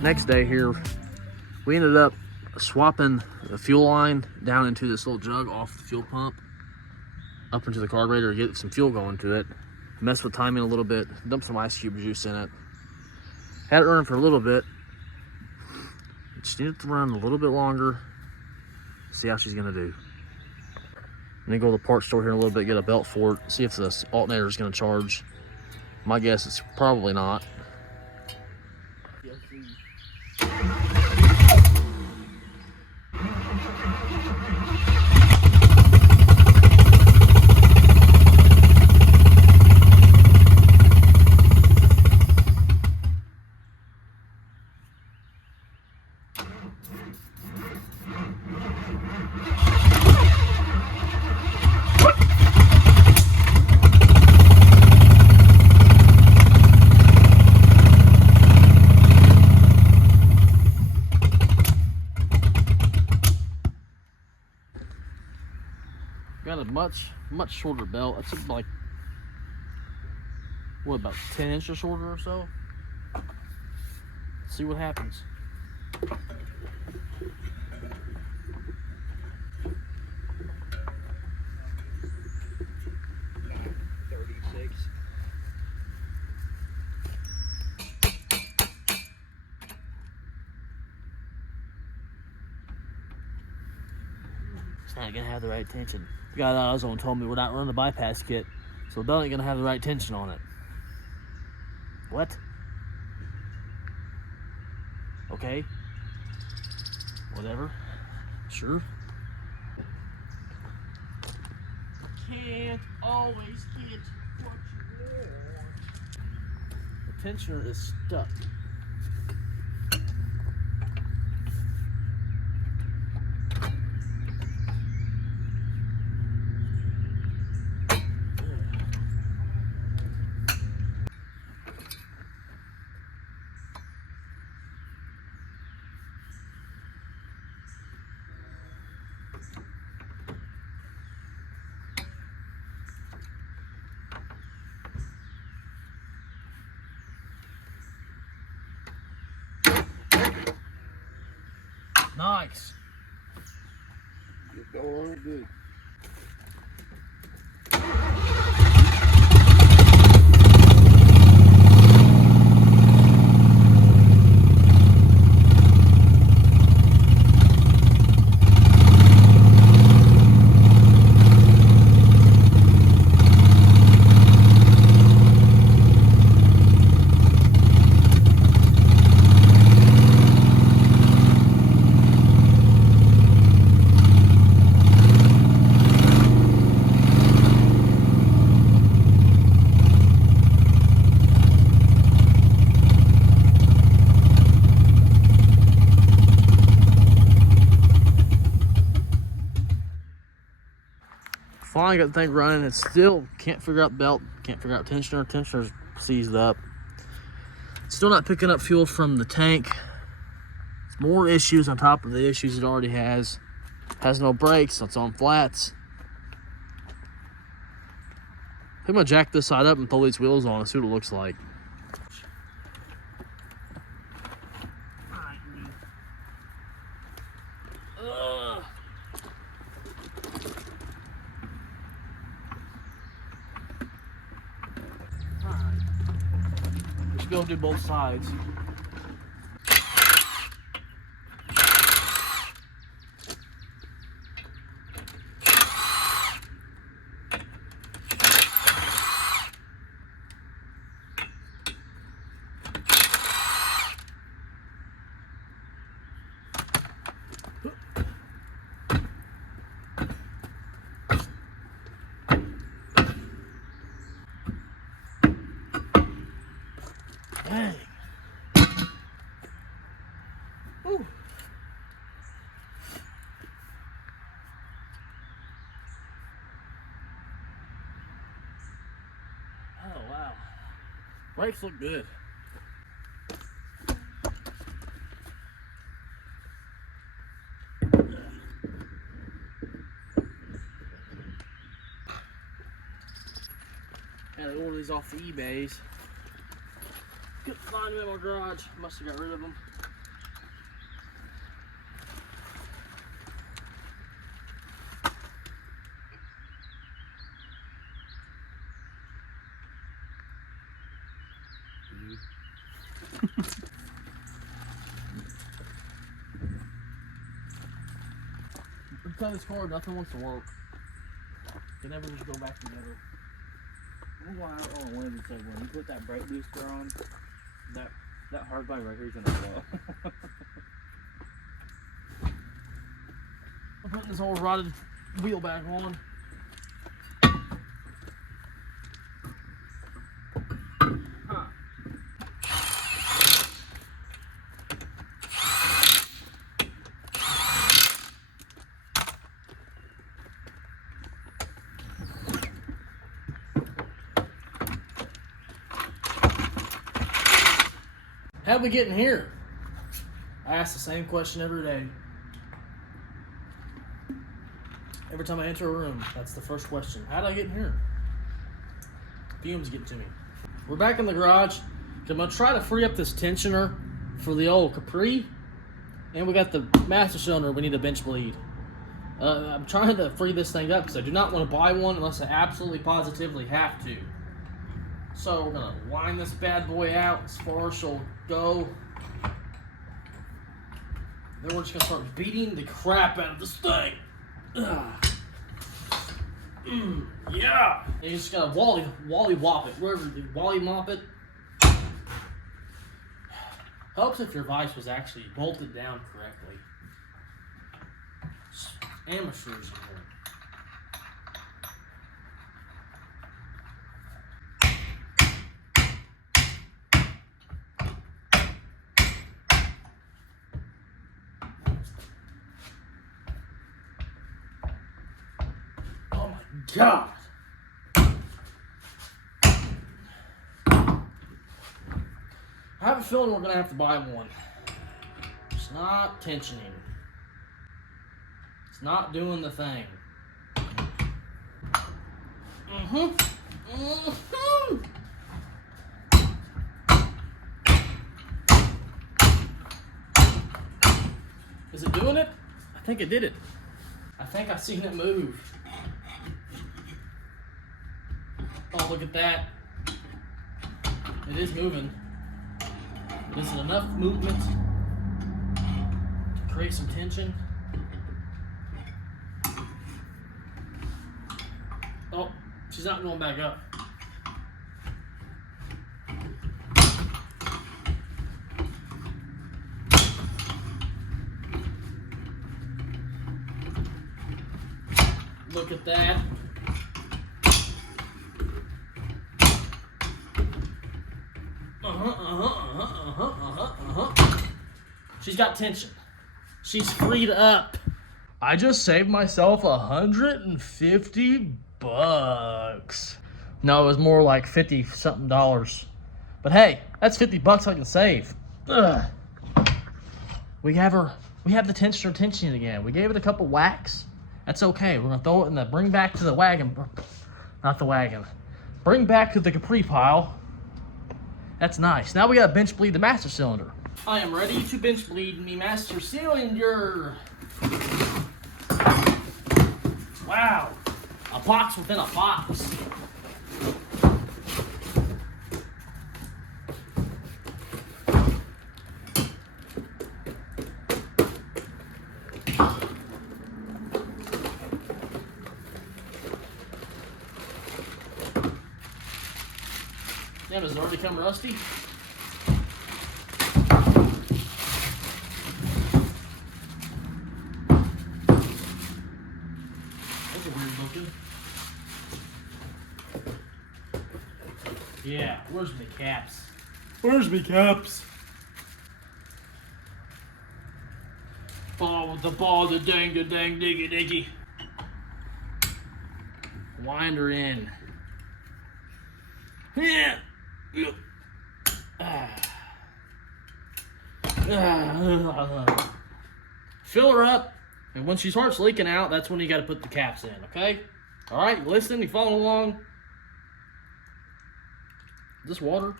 Next day here, we ended up swapping the fuel line down into this little jug off the fuel pump up into the carburetor to get some fuel going to it. Messed with timing a little bit, dumped some ice cube juice in it. Had it running for a little bit. Just needed to run a little bit longer. See how she's gonna do. And then go to the parts store here in a little bit, get a belt for it, see if the alternator is gonna charge. My guess is probably not. Got a much shorter belt. It's like, what, about 10 inches shorter or so? See what happens. 36. It's not gonna have the right tension. The guy that I was on told me we're not running the bypass kit. So the belt ain't gonna have the right tension on it. What? Okay. Whatever. Sure. Can't always get what you want. The tensioner is stuck. Nice. Get going on it good. Finally got the thing running. It still can't figure out the belt, can't figure out tensioner. Tensioner's seized up. Still not picking up fuel from the tank. It's more issues on top of the issues it already has. Has no brakes, so it's on flats. I'm gonna jack this side up and pull these wheels on and see what it looks like. Let's go do both sides. Dang. Whew. Oh, wow. Brakes look good. Had to order these off the eBays. Couldn't find them in my garage. Must have got rid of them. I'm telling this car, nothing wants to work. They never just go back together. Why I wanted to say when you put that brake booster on, that hard bite right here is gonna blow. I'm putting this old rotted wheel back on. How'd we get in here? I ask the same question every day. Every time I enter a room, that's the first question. How'd I get in here? Fumes getting to me. We're back in the garage. I'm gonna try to free up this tensioner for the old Capri. And we got the master cylinder we need a bench bleed. I'm trying to free this thing up because I do not want to buy one unless I absolutely positively have to. So we're gonna wind this bad boy out as far as she'll go. Then we're just gonna start beating the crap out of this thing. Ugh. Yeah. You just gotta Wally wop it. Wherever you Wally mop it. Helps if your vise was actually bolted down correctly. Amateurs in here. Oh my God. I have a feeling we're gonna have to buy one. It's not tensioning. It's not doing the thing. Is it doing it? I think it did it. I think I've seen it move. Oh, look at that. It is moving. Is it enough movement to create some tension? Oh, she's not going back up. Look at that. She's got tension. She's freed up. I just saved myself $150. No, it was more like 50 something dollars. But hey, that's $50 I can save. Ugh. We have the tension again. We gave it a couple whacks. That's okay. We're gonna throw it in the bring back to the wagon. Not the wagon. Bring back to the capri pile. That's nice. Now we gotta bench bleed the master cylinder. I am ready to bench bleed me master cylinder. Wow. A box within a box. Damn, has it already become rusty? That's a weird looking. Yeah, where's my caps? Where's my caps? Ball with the ball, the dang, diggy, diggy. Wind her in. Yeah. Fill her up, and when she starts leaking out, that's when you got to put the caps in, okay? All right, you listen, you following along? Is this water?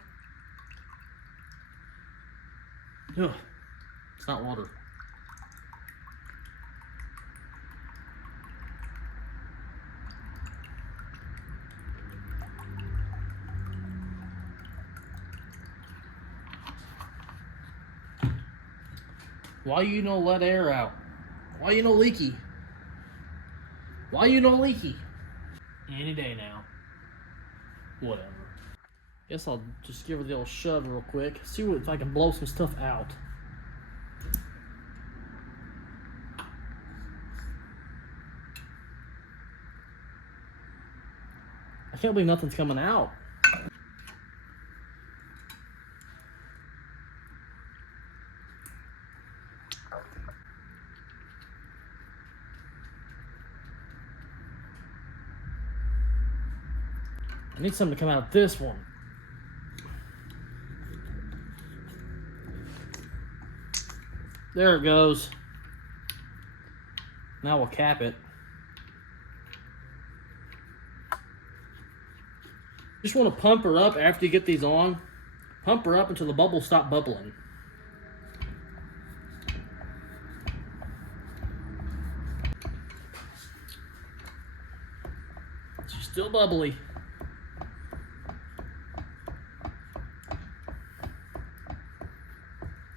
Ugh, it's not water. Why you no let air out? Why you no leaky? Why you no leaky? Any day now. Whatever. Guess I'll just give her the old shove real quick. See if I can blow some stuff out. I can't believe nothing's coming out. I need something to come out of this one. There it goes. Now we'll cap it. Just want to pump her up after you get these on. Pump her up until the bubbles stop bubbling. She's still bubbly.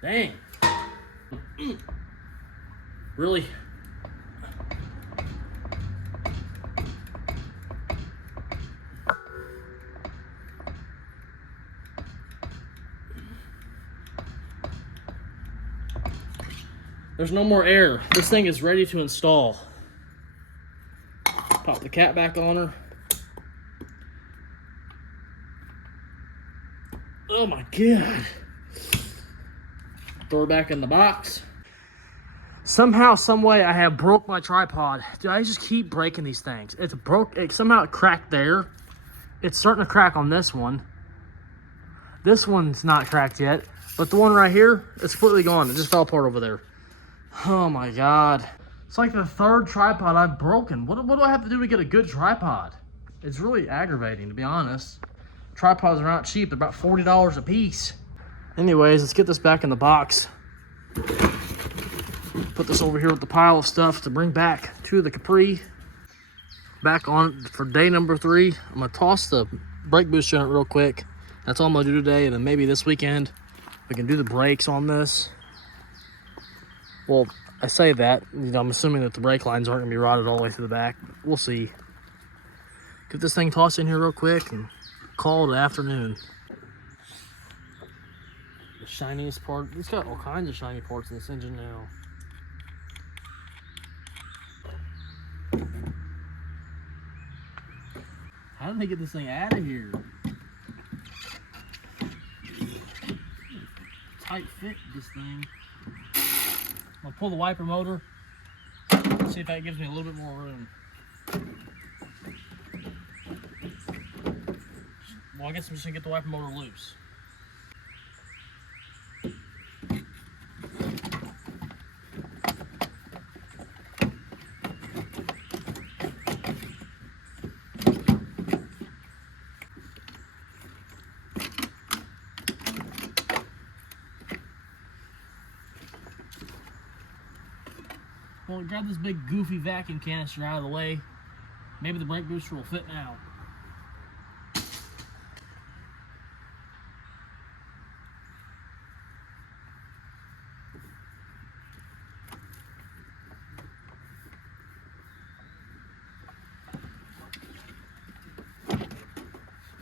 Dang. Really? There's no more air. This thing is ready to install. Pop the cap back on her. Oh my God. Throw her back in the box. Somehow, some way, I have broke my tripod. Dude, I just keep breaking these things. It's broke. Somehow it cracked there. It's starting to crack on this one. This one's not cracked yet, but the one right here, it's completely gone. It just fell apart over there. Oh my God. It's like the third tripod I've broken. What do I have to do to get a good tripod? It's really aggravating, to be honest. Tripods are not cheap. They're about $40 a piece. Anyways, let's get this back in the box. Put this over here with the pile of stuff to bring back to the Capri. Back on for day number 3. I'm gonna toss the brake booster in it real quick. That's all I'm gonna do today, and then maybe this weekend we can do the brakes on this. Well, I say that, I'm assuming that the brake lines aren't gonna be rotted all the way through the back. We'll see. Get this thing tossed in here real quick and call it afternoon. The shiniest part, it's got all kinds of shiny parts in this engine now. How did they get this thing out of here? Tight fit this thing. I'm gonna pull the wiper motor. See if that gives me a little bit more room. Well, I guess I'm just gonna get the wiper motor loose. Well, grab this big goofy vacuum canister out of the way. Maybe the brake booster will fit now.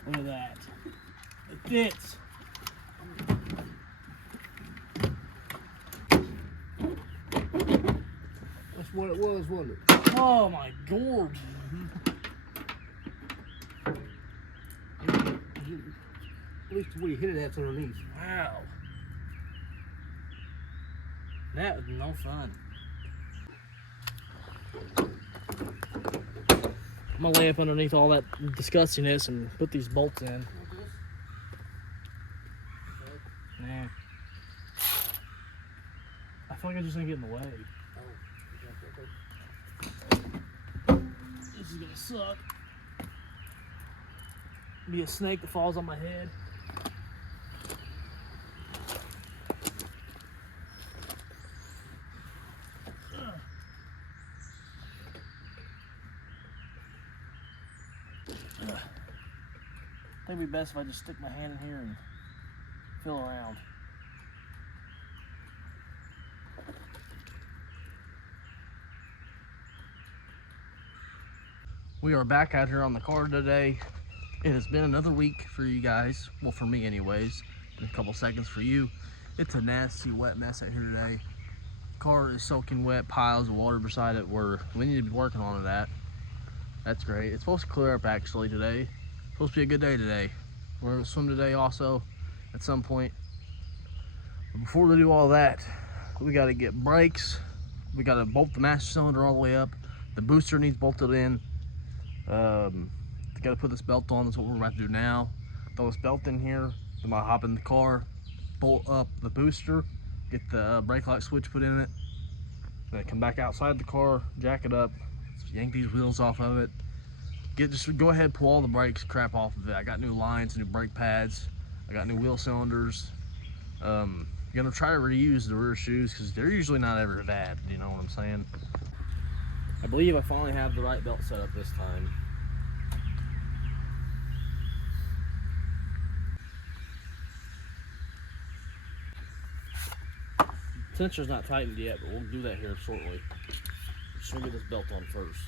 Look at that. It fits. That's what it was, wasn't it? Oh my God. At least where you hit it at's underneath. Wow. That was no fun. I'm gonna lay up underneath all that disgustingness and put these bolts in. Nah. I feel like I'm just gonna get in the way. This is gonna suck. Be a snake that falls on my head. I think it'd be best if I just stick my hand in here and feel around. We are back out here on the car today. It has been another week for you guys. Well, for me anyways. In a couple seconds for you. It's a nasty wet mess out here today. Car is soaking wet, piles of water beside it. We need to be working on that. That's great. It's supposed to clear up actually today. Supposed to be a good day today. We're gonna swim today also at some point. But before we do all that, we gotta get brakes. We gotta bolt the master cylinder all the way up. The booster needs bolted in. Gotta put this belt on. That's what we're about to do now. Throw this belt in here. Then I'll hop in the car, bolt up the booster, get the brake light switch put in it. Then come back outside the car, jack it up, yank these wheels off of it. Just go ahead, pull all the brakes crap off of it. I got new lines, new brake pads. I got new wheel cylinders. Gonna try to reuse the rear shoes because they're usually not ever bad. You know what I'm saying? I believe I finally have the right belt set up this time. Sensor's not tightened yet, but we'll do that here shortly. Just gonna get this belt on first.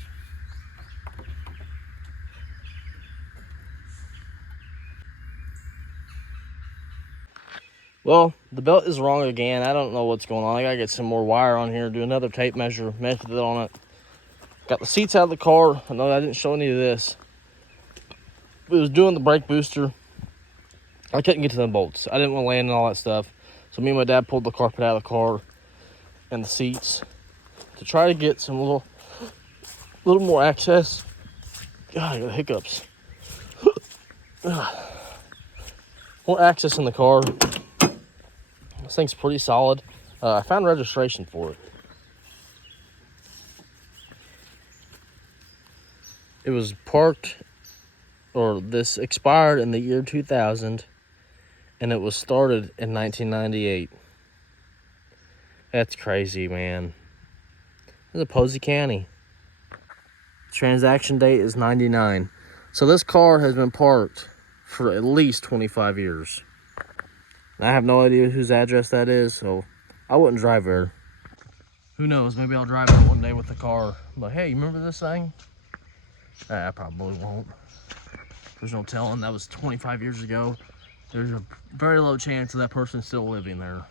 Well, the belt is wrong again. I don't know what's going on. I gotta get some more wire on here, do another tape measure, measure it on it. Got the seats out of the car. I know I didn't show any of this. It was doing the brake booster. I couldn't get to the bolts. I didn't want to land and all that stuff. So me and my dad pulled the carpet out of the car and the seats to try to get some little more access. God, I got hiccups. More access in the car. This thing's pretty solid. I found registration for it. It was parked, or this expired in the year 2000, and it was started in 1998. That's crazy, man. This is Posey County. Transaction date is 99. So this car has been parked for at least 25 years. And I have no idea whose address that is, so I wouldn't drive there. Who knows, maybe I'll drive there one day with the car. But hey, you remember this thing? I probably won't. There's no telling. That was 25 years ago. There's a very low chance of that person still living there.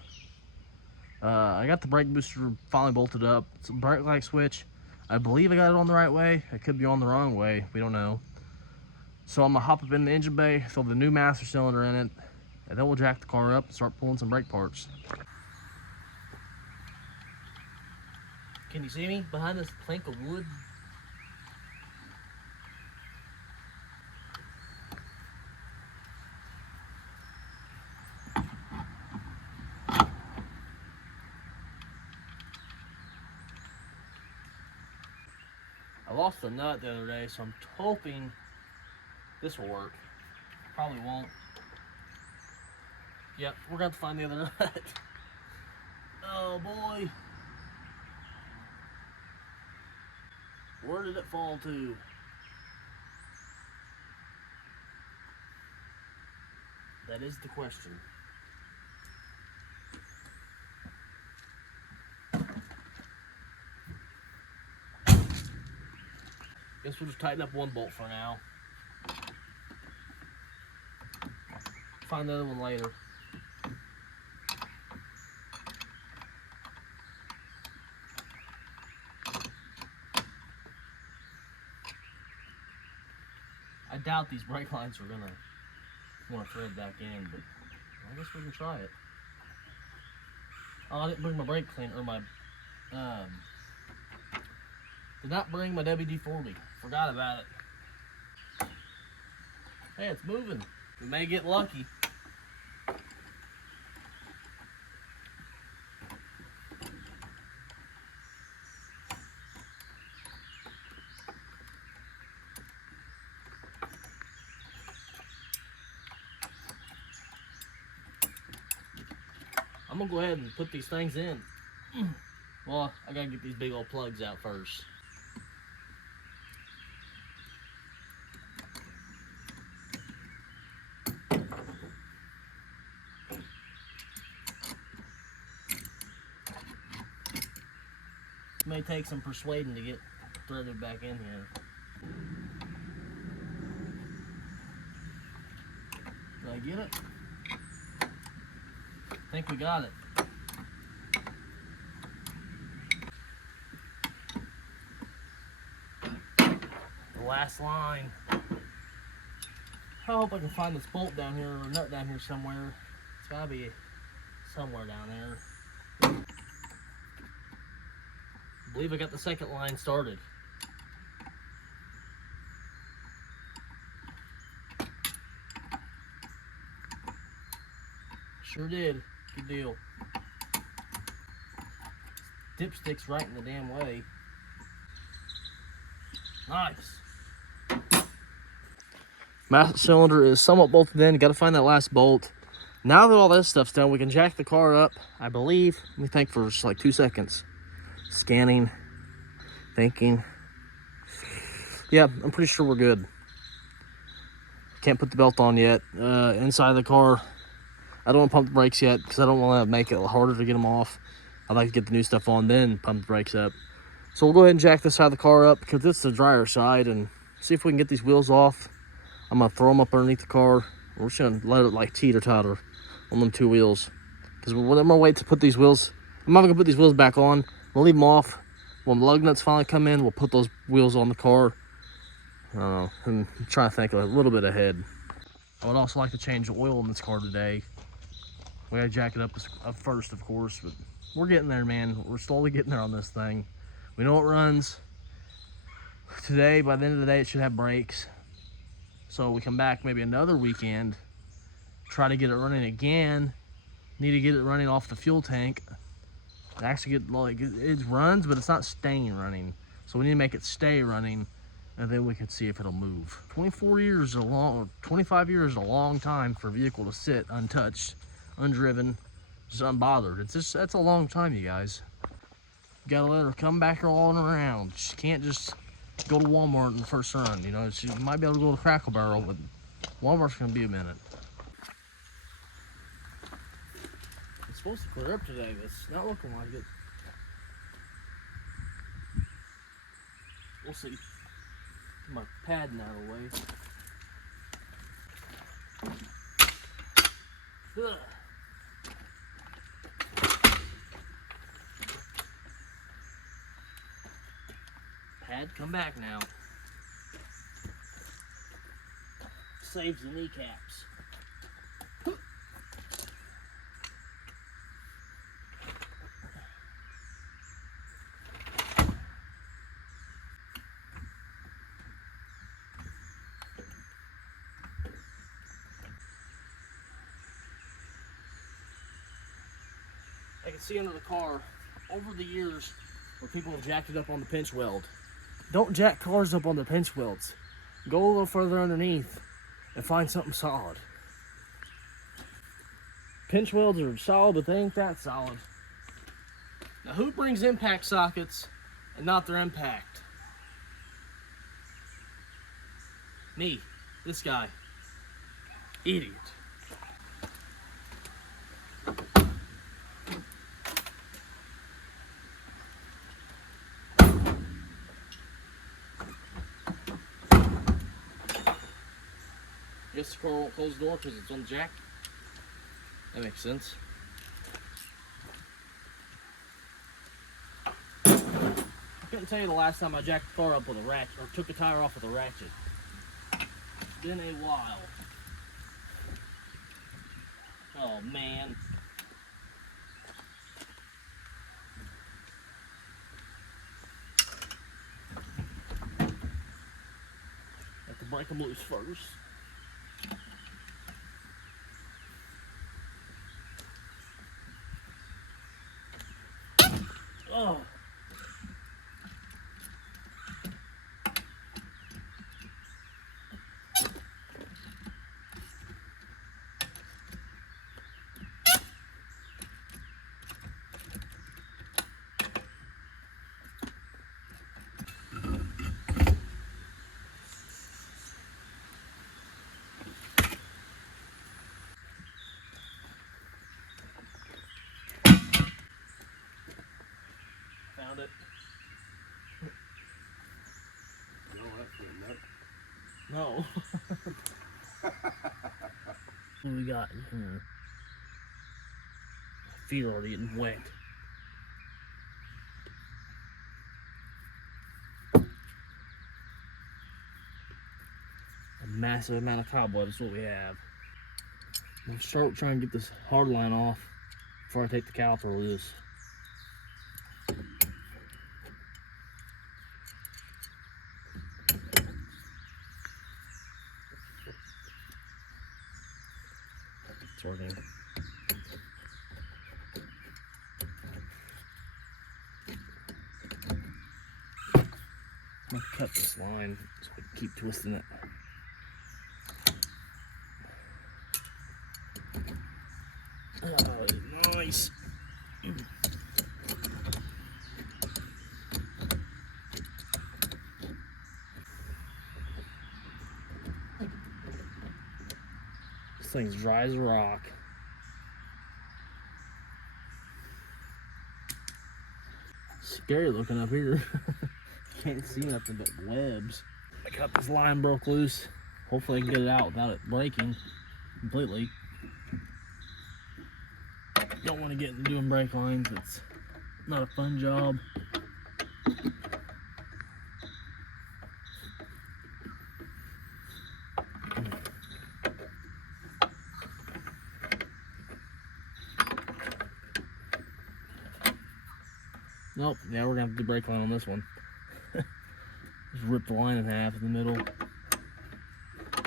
I got the brake booster finally bolted up. It's a brake light switch. I believe I got it on the right way. It could be on the wrong way. We don't know. So I'm gonna hop up in the engine bay, throw the new master cylinder in it, and then we'll jack the car up and start pulling some brake parts. Can you see me behind this plank of wood? I lost a nut the other day, so I'm hoping this will work. Probably won't. Yep, we're gonna have to find the other nut. Oh boy. Where did it fall to? That is the question. Guess we'll just tighten up one bolt for now. Find the other one later. I doubt these brake lines are gonna want to thread back in, but I guess we can try it. Oh, I didn't bring my brake cleaner, or my did not bring my WD-40. Forgot about it. Hey, it's moving. We may get lucky. I'm gonna go ahead and put these things in. Well, I gotta get these big old plugs out first. It may take some persuading to get threaded back in here. Did I get it? I think we got it. The last line. I hope I can find this bolt down here or nut down here somewhere. It's gotta be somewhere down there. I believe I got the second line started. Sure did. Good deal. Dipstick's right in the damn way. Nice. Master cylinder is somewhat bolted in. Got to find that last bolt. Now that all this stuff's done, we can jack the car up, I believe. Let me think for just like 2 seconds. Scanning. Thinking. Yeah, I'm pretty sure we're good. Can't put the belt on yet. Inside the car, I don't want to pump the brakes yet because I don't want to make it harder to get them off. I'd like to get the new stuff on, then pump the brakes up. So we'll go ahead and jack this side of the car up because it's the drier side and see if we can get these wheels off. I'm going to throw them up underneath the car. We're just going to let it like teeter-totter on them 2 wheels. Because I'm gonna wait to put these wheels. I'm not gonna put these wheels back on. We'll leave them off. When the lug nuts finally come in, we'll put those wheels on the car. I don't know. I'm trying to think a little bit ahead. I would also like to change the oil in this car today. We gotta jack it up first, of course, but we're getting there, man. We're slowly getting there on this thing. We know it runs. Today, by the end of the day, it should have brakes. So we come back maybe another weekend, try to get it running again. Need to get it running off the fuel tank. Actually get, like, it runs, but it's not staying running. So we need to make it stay running, and then we can see if it'll move. 25 years is a long time for a vehicle to sit untouched, undriven, just unbothered. That's a long time, you guys. You gotta let her come back all around. She can't just go to Walmart in the first run. You know, she might be able to go to Crackle Barrel, but Walmart's gonna be a minute. It's supposed to clear up today, but it's not looking like it. We'll see. Get my padding out of the way. Ugh. Pad, come back now. Saves the kneecaps. I can see under the car, over the years, where people have jacked it up on the pinch weld. Don't jack cars up on the pinch welds. Go a little further underneath and find something solid. Pinch welds are solid, but they ain't that solid. Now, who brings impact sockets and not their impact? Me. This guy. Idiot. I guess the car won't close the door because it's on the jack. That makes sense. I couldn't tell you the last time I jacked the car up with a ratchet, or took a tire off with a ratchet. It's been a while. Oh man. Have to break them loose first. Oh. Found it. No, that's not. No. What do we got in here? My feet are already getting wet. A massive amount of cobweb is what we have. We'll start trying to get this hard line off before I take the caliper loose. It's working. I'm gonna cut this line so I can keep twisting it. Oh, nice. This thing's dry as a rock. Scary looking up here. Can't see nothing but webs. I got this line broke loose. Hopefully I can get it out without it breaking completely. Don't want to get into doing brake lines. It's not a fun job. Nope, yeah, we're gonna have to do brake line on this one. Just ripped the line in half in the middle.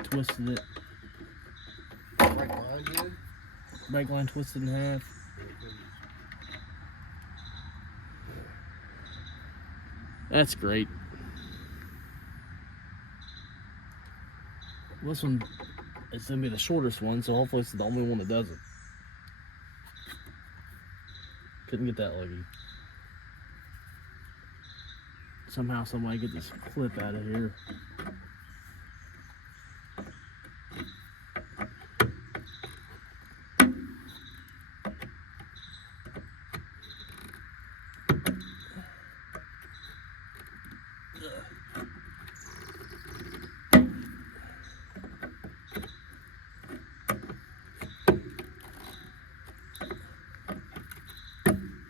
Twisted it. Right behind you. Brake line twisted in half. That's great. This one is gonna be the shortest one, so hopefully it's the only one that does it. Couldn't get that lucky. Somehow somebody get this clip out of here.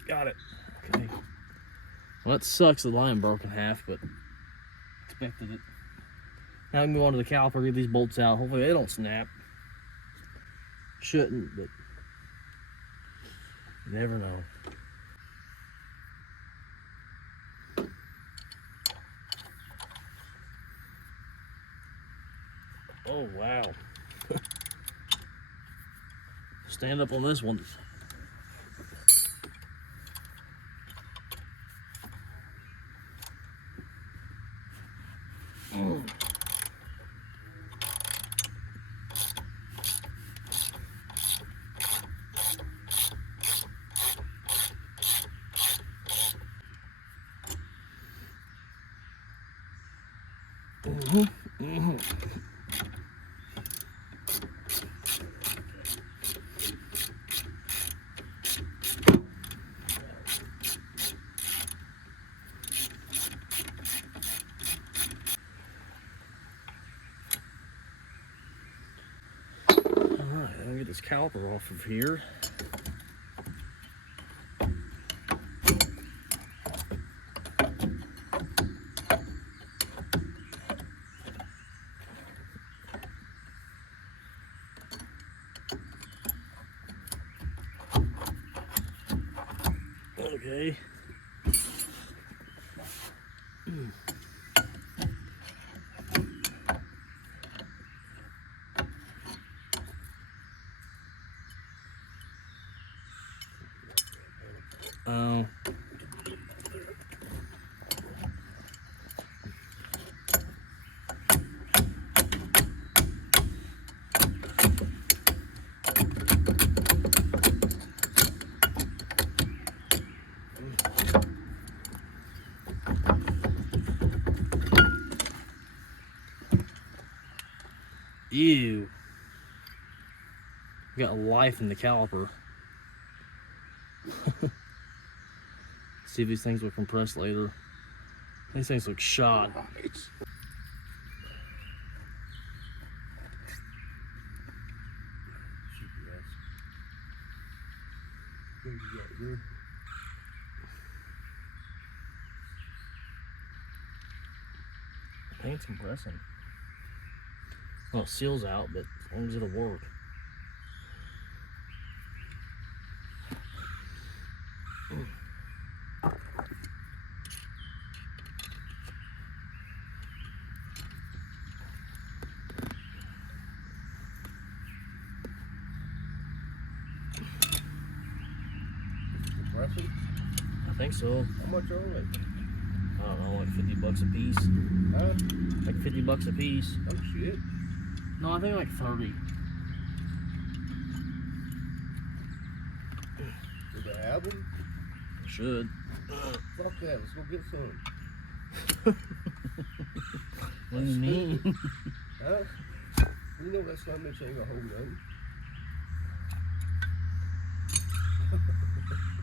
Got it. Okay. Well, that sucks the line broke in half, but expected it. Now we move on to the caliper, get these bolts out. Hopefully they don't snap. Shouldn't, but you never know. Oh, wow. Stand up on this one. Alright, I'll get this caliper off of here. Okay. Oh. Ew. Got a life in the caliper. See if these things will compress later. These things look shot. Paint's compressing. Well, it seals out, but as long as it'll work. Compressing? I think so. How much are they? I don't know, like 50 bucks a piece. Huh? Like 50 bucks a piece. Oh shit. No, I think like 30. Do they have them? Should. Fuck that, let's go get some. What do you mean? Huh? You know that son bitch ain't gonna hold nothing.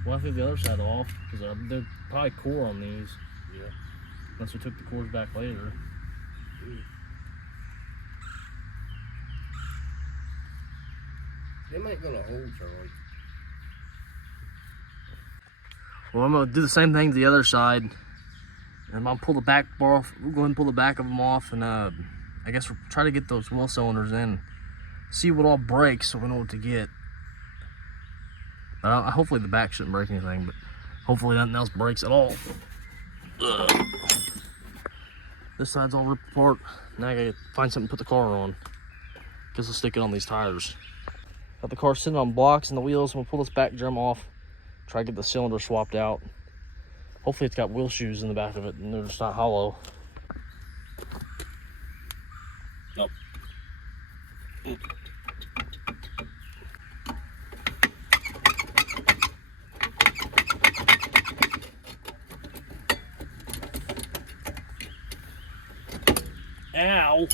Well, I think the other side off, because they're probably core on these. Yeah. Unless we took the cores back later. Them ain't gonna hold, Charlie. Well, I'm gonna do the same thing to the other side. And I'm gonna pull the back bar off. We'll go ahead and pull the back of them off, and I guess we'll try to get those wheel cylinders in. See what all breaks so we know what to get. Hopefully the back shouldn't break anything, but hopefully nothing else breaks at all. Ugh. This side's all ripped apart. Now I gotta find something to put the car on. Guess I'll stick it on these tires. Got the car sitting on blocks and the wheels. I'm gonna pull this back drum off. Try to get the cylinder swapped out. Hopefully it's got wheel shoes in the back of it and they're just not hollow. Nope. Ow!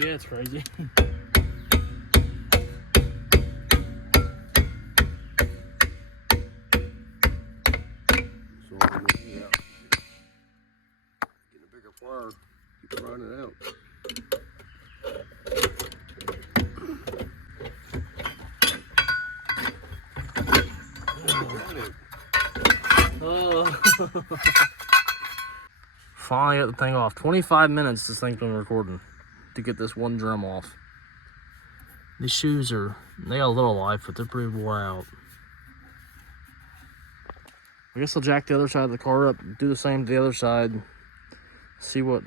Yeah, it's crazy. So I'm getting out. Getting a bigger plier. Keep running it out. Oh. Finally got the thing off. 25 minutes this thing's been recording to get this one drum off. These shoes they got a little life, but they're pretty wore out. I guess I'll jack the other side of the car up, do the same to the other side, see what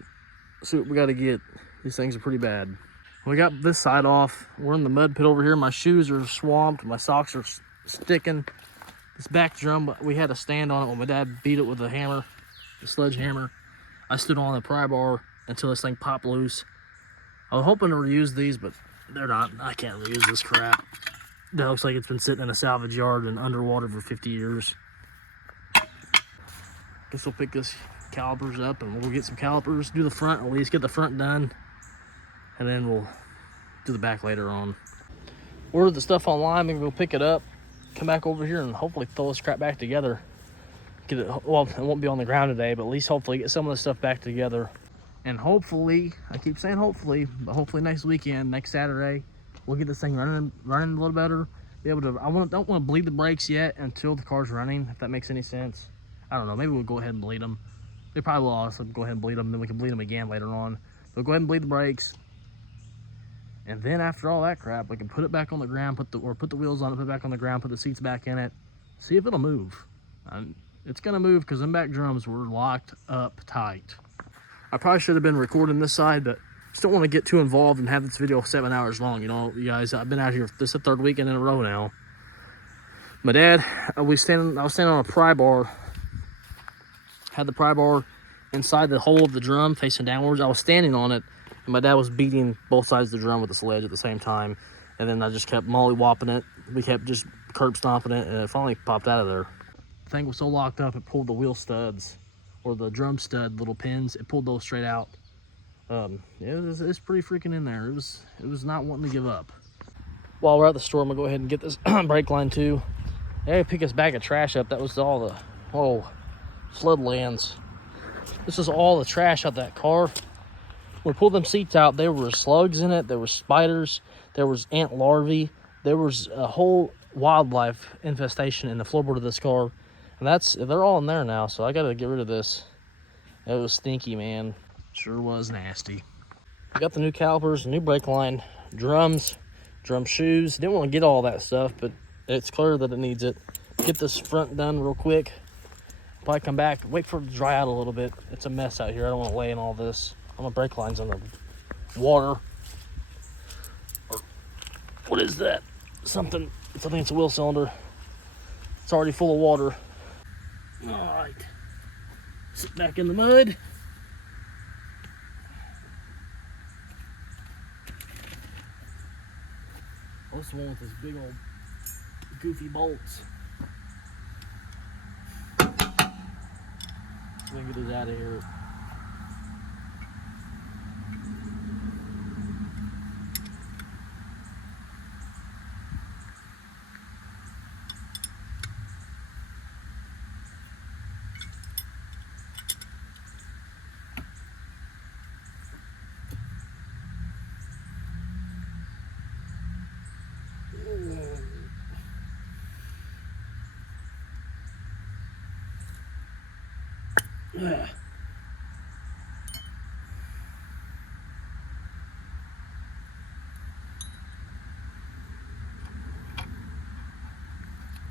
we got to get. These things are pretty bad. We got this side off. We're in the mud pit over here. My shoes are swamped. My socks are sticking. This back drum, we had a stand on it when my dad beat it with a hammer, the sledgehammer. I stood on the pry bar until this thing popped loose. I was hoping to reuse these, but they're not. I can't reuse this crap. That looks like it's been sitting in a salvage yard and underwater for 50 years. Guess we'll pick this calipers up and we'll get some calipers, do the front, at least get the front done, and then we'll do the back later on. Order the stuff online, maybe we'll pick it up, come back over here and hopefully throw this crap back together. Get it, well, it won't be on the ground today, but at least hopefully get some of the stuff back together. And hopefully, I keep saying hopefully, but hopefully next weekend, next Saturday, we'll get this thing running a little better. Be able to, don't want to bleed the brakes yet until the car's running, if that makes any sense. I don't know, maybe we'll go ahead and bleed them. They probably will also go ahead and bleed them, then we can bleed them again later on. We'll go ahead and bleed the brakes. And then after all that crap, we can put it back on the ground, put the wheels on it, put it back on the ground, put the seats back in it, see if it'll move. It's gonna move because them back drums were locked up tight. I probably should have been recording this side, but just don't want to get too involved and have this video 7 hours long. You know, you guys, I've been out here, this is the 3rd weekend in a row now. My dad, I was standing on a pry bar, had the pry bar inside the hole of the drum facing downwards. I was standing on it, and my dad was beating both sides of the drum with the sledge at the same time. And then I just kept molly-whopping it. We kept just curb stomping it, and it finally popped out of there. The thing was so locked up, it pulled the wheel studs, or the drum stud little pins. It pulled those straight out. It's pretty freaking in there. It was not wanting to give up. While we're at the store, I'm gonna go ahead and get this brake line too. They had to pick us bag of trash up. That was all the floodlands. This is all the trash out of that car. When we pulled them seats out, there were slugs in it. There were spiders. There was ant larvae. There was a whole wildlife infestation in the floorboard of this car. And they're all in there now, so I gotta get rid of this. It was stinky, man. Sure was nasty. I got the new calipers, new brake line, drums, drum shoes. Didn't want to get all that stuff, but it's clear that it needs it. Get this front done real quick. Probably come back, wait for it to dry out a little bit. It's a mess out here. I don't want to lay in all this. All my brake line's in the water. What is that? Something, I think it's a wheel cylinder. It's already full of water. All right, sit back in the mud. This one with this big old goofy bolts. So we can get this out of here. Yeah.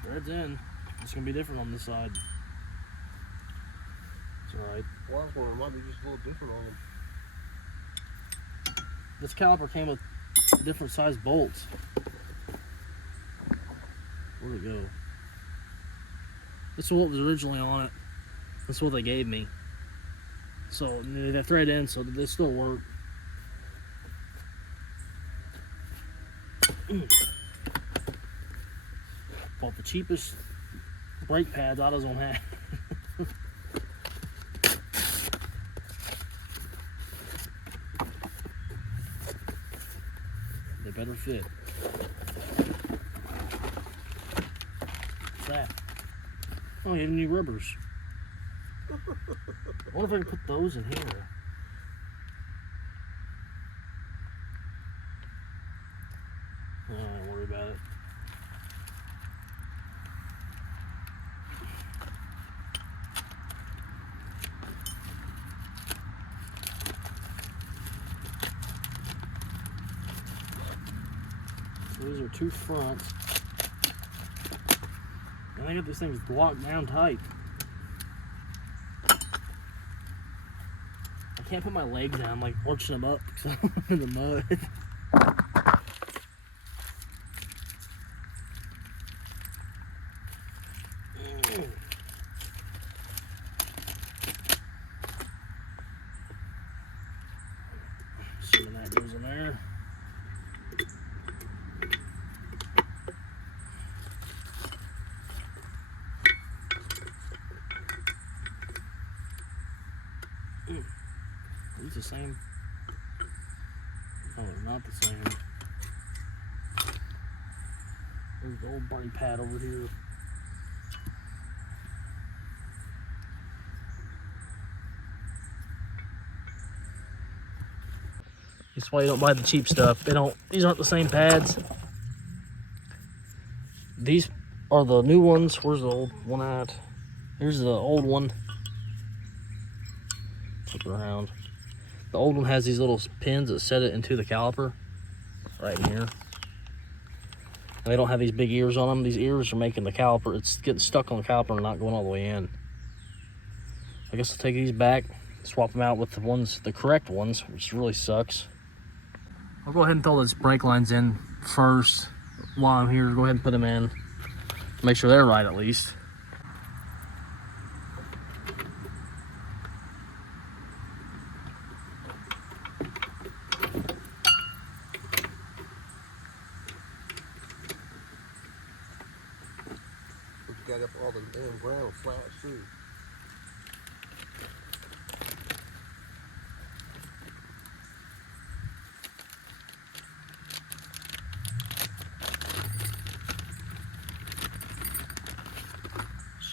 Thread's in. It's gonna be different on this side. It's alright. Well, I was wondering, it might be just a little different on them. This caliper came with different size bolts. Where'd it go? This is what was originally on it. That's what they gave me. So they thread in, so they still work. Bought the cheapest brake pads AutoZone had. They better fit. What's that? Oh, you have new rubbers. I wonder if I can put those in here. Oh, don't worry about it. So these are two fronts. And I got these things locked down tight. I can't put my legs down, I'm like arching them up because I'm in the mud. Assuming that goes in there. Are these the same? Oh, they're not the same. There's the old brake pad over here. That's why you don't buy the cheap stuff. These aren't the same pads. These are the new ones. Where's the old one at? Here's the old one. Flip it around. The old one has these little pins that set it into the caliper right in here. And they don't have these big ears on them. These ears are making the caliper, it's getting stuck on the caliper and not going all the way in. I guess I'll take these back, swap them out with the correct ones, which really sucks. I'll go ahead and throw those brake lines in first while I'm here. Go ahead and put them in. Make sure they're right at least. Got up all the damn ground flats too.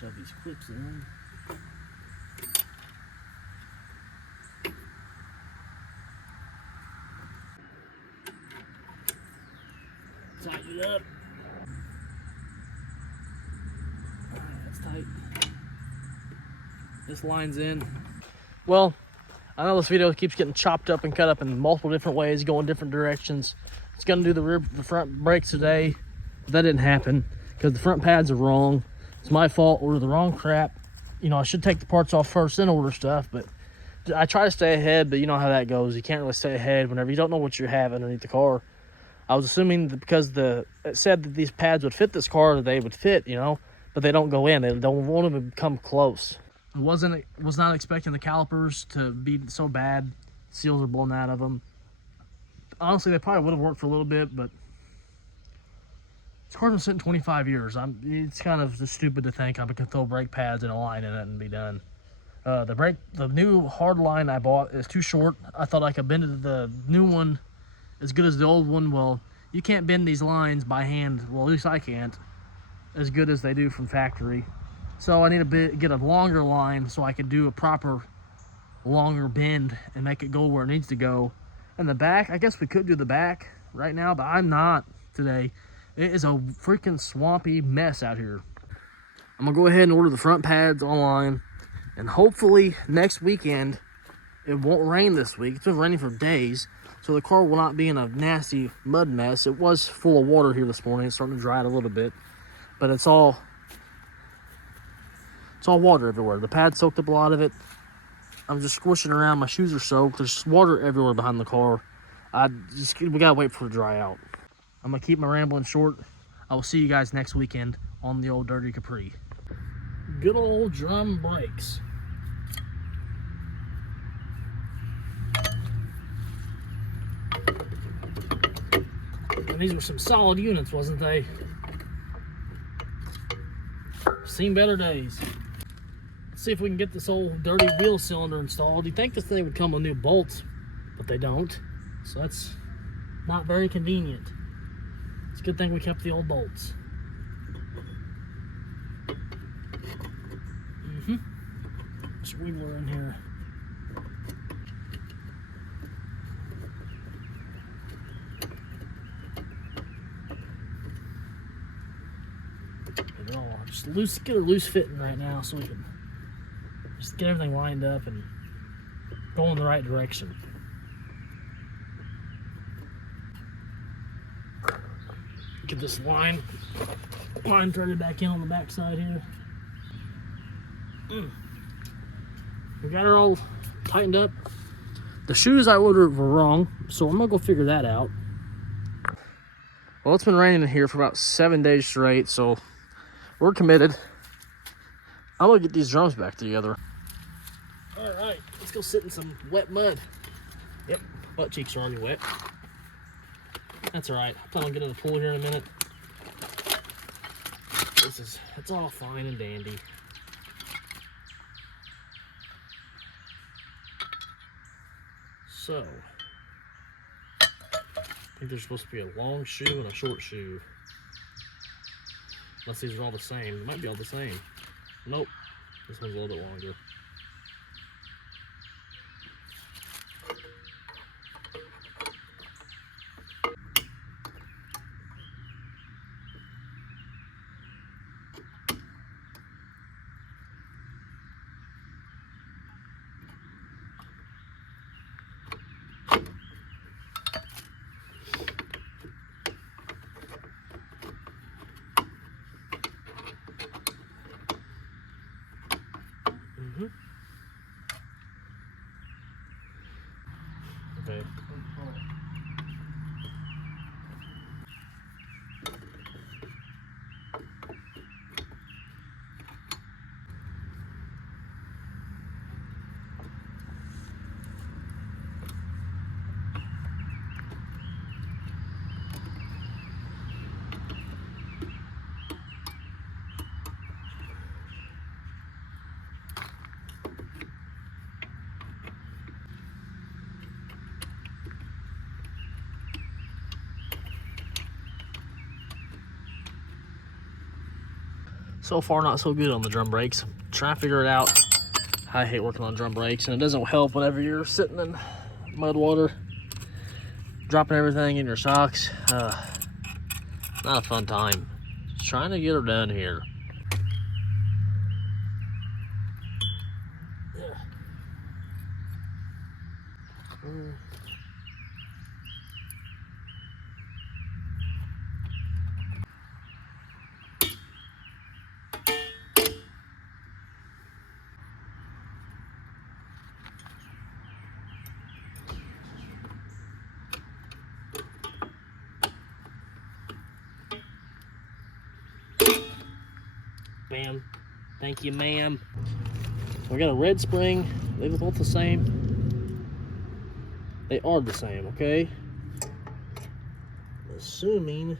shove these clips in. Tighten it up. Alright, that's tight. This line's in. Well, I know this video keeps getting chopped up and cut up in multiple different ways, going different directions. It's gonna do the front brakes today, but that didn't happen because the front pads are wrong. It's my fault. Ordered the wrong crap. You know, I should take the parts off first, then order stuff, but I try to stay ahead, but you know how that goes. You can't really stay ahead whenever you don't know what you have underneath the car. I was assuming that because it said that these pads would fit this car, that they would fit, you know, but they don't go in. They won't even come close. I was not expecting the calipers to be so bad. Seals are blown out of them. Honestly, they probably would have worked for a little bit, but this car's been sitting 25 years. It's kind of just stupid to think I can throw brake pads and a line in it and be done. The new hard line I bought is too short. I thought I could bend it. The new one as good as the old one. Well, you can't bend these lines by hand. Well, at least I can't, as good as they do from factory. So I need to get a longer line so I can do a proper longer bend and make it go where it needs to go. And the back, I guess we could do the back right now, but I'm not today. It is a freaking swampy mess out here. I'm gonna go ahead and order the front pads online, and hopefully next weekend, it won't rain this week. It's been raining for days, so the car will not be in a nasty mud mess. It was full of water here this morning. It's starting to dry out a little bit, but it's all water everywhere. The pad soaked up a lot of it. I'm just squishing around. My shoes are soaked. There's water everywhere behind the car. We gotta wait for it to dry out. I'm gonna keep my rambling short. I will see you guys next weekend on the old dirty Capri. Good old drum brakes. And these were some solid units, wasn't they? Seen better days. Let's see if we can get this old dirty wheel cylinder installed. You'd think this thing would come with new bolts, but they don't. So that's not very convenient. It's a good thing we kept the old bolts. There's a wiggler in here. They're all just loose, get a loose fitting right now so we can just get everything lined up and go in the right direction. Get this line threaded back in on the back side here. We got her all tightened up. The shoes I ordered were wrong, so I'm gonna go figure that out. Well, it's been raining in here for about 7 days straight, so we're committed. I'm gonna get these drums back together. All right, let's go sit in some wet mud. Yep, butt cheeks are already wet. That's all right. I plan on getting in the pool here in a minute. It's all fine and dandy. So, I think there's supposed to be a long shoe and a short shoe. Unless these are all the same. They might be all the same. Nope. This one's a little bit longer. So far, not so good on the drum brakes. Trying to figure it out. I hate working on drum brakes, and it doesn't help whenever you're sitting in mud water, dropping everything in your socks. Not a fun time. Just trying to get her done here. Ma'am. Thank you, ma'am. So we got a red spring. They were both the same. They are the same, okay? Assuming.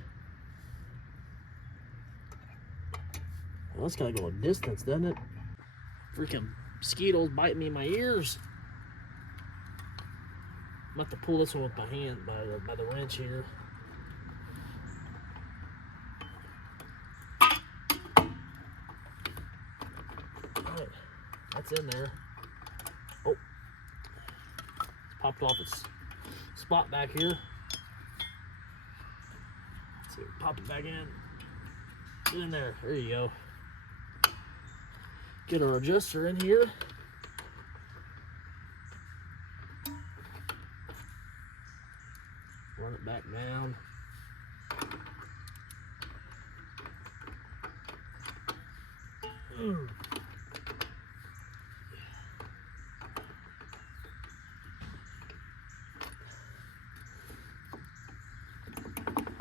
Well, that's gotta go a distance, doesn't it? Freaking mosquitoes biting me in my ears. I'm about to pull this one with my hand by the wrench here. Alright, that's in there. Oh, it's popped off its spot back here. Let's see, pop it back in. Get in there. There you go. Get our adjuster in here. Run it back down.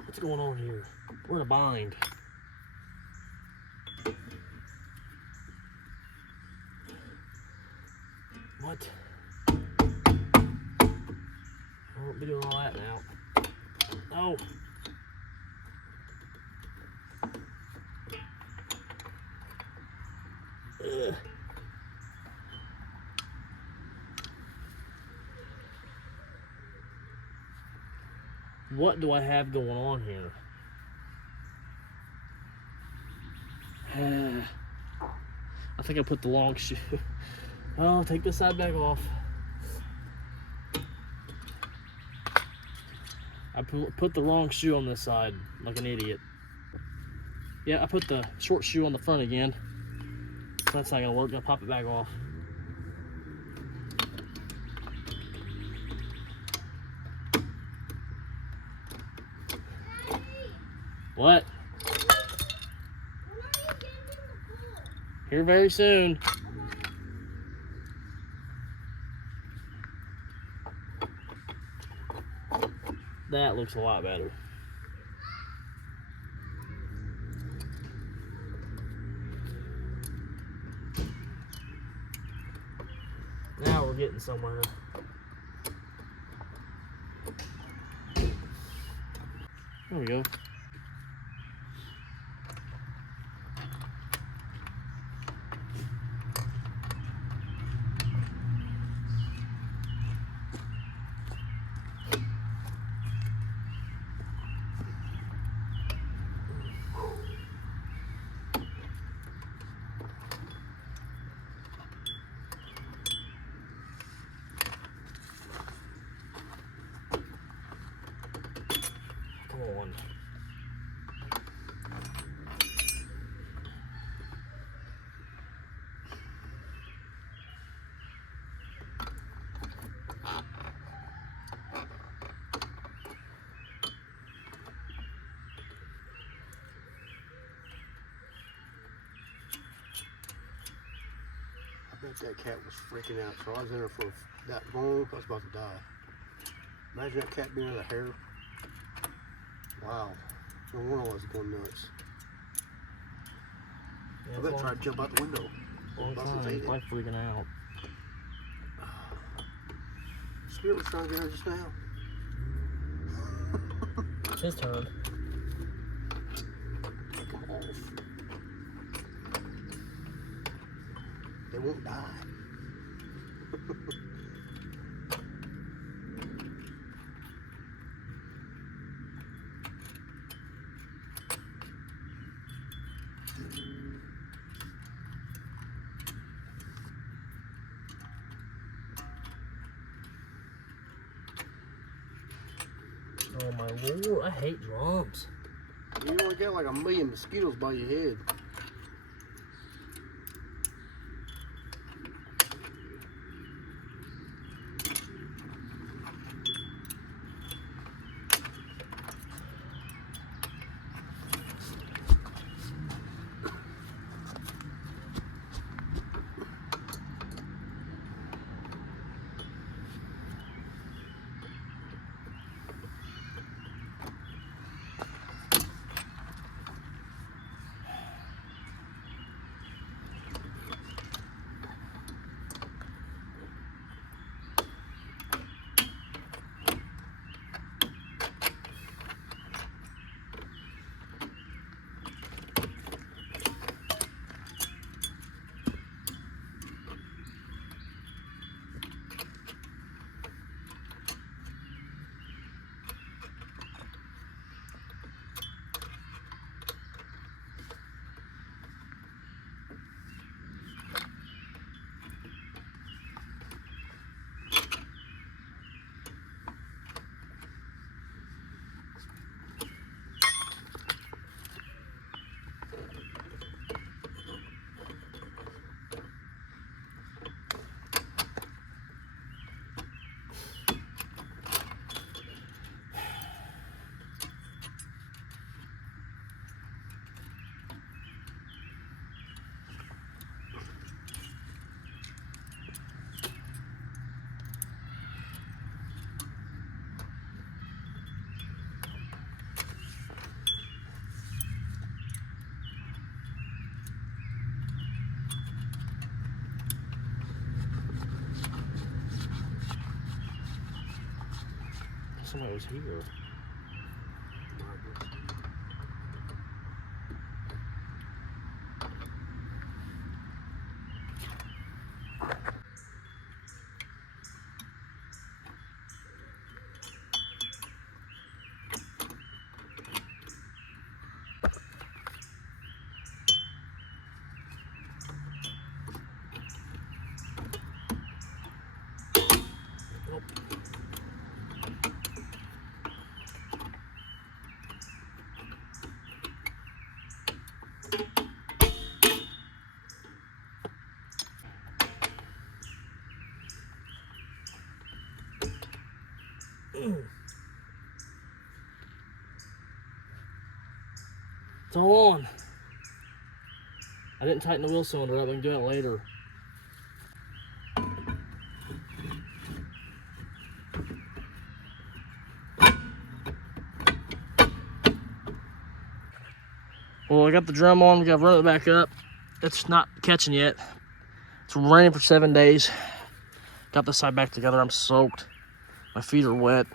What's going on here? We're in a bind. What? I won't be doing all that now. No. Ugh. What do I have going on here? I think I put the long shoe. Oh, take this side back off. I put the wrong shoe on this side, like an idiot. Yeah, I put the short shoe on the front again. That's not gonna work. I'll pop it back off. What? Here very soon. That looks a lot better. Now we're getting somewhere. There we go. Come on. I bet that cat was freaking out. So I was in there for that long, I was about to die. Imagine that cat being in the hair. Wow. No wonder I was going nuts. Yeah, I bet I tried to jump out the window. Long time. He's probably freaking out. Spirit was trying to get her just now. It's his turn. Take them off. They won't die. Lord, I hate drums. You only got like 1,000,000 mosquitoes by your head. Somebody was here. It's all on. I didn't tighten the wheel cylinder up. I can do it later. Well, I got the drum on. We got to run it back up. It's not catching yet. It's raining for 7 days. Got this side back together. I'm soaked. My feet are wet.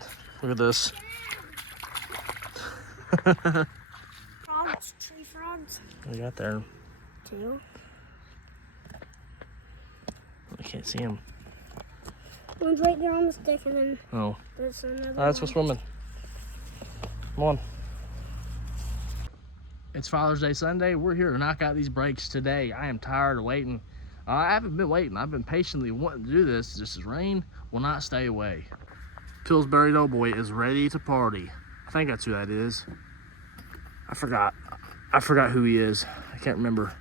Look at this. Frogs, tree frogs. What do you got there? 2. I can't see him. One's right there on the stick, and then Oh. there's another Let's go one. swimming. Come on. It's Father's Day Sunday. We're here to knock out these brakes today. I am tired of waiting. I haven't been waiting. I've been patiently wanting to do this. Just as rain will not stay away. Pillsbury Doughboy is ready to party. I think that's who that is. I forgot who he is. I can't remember.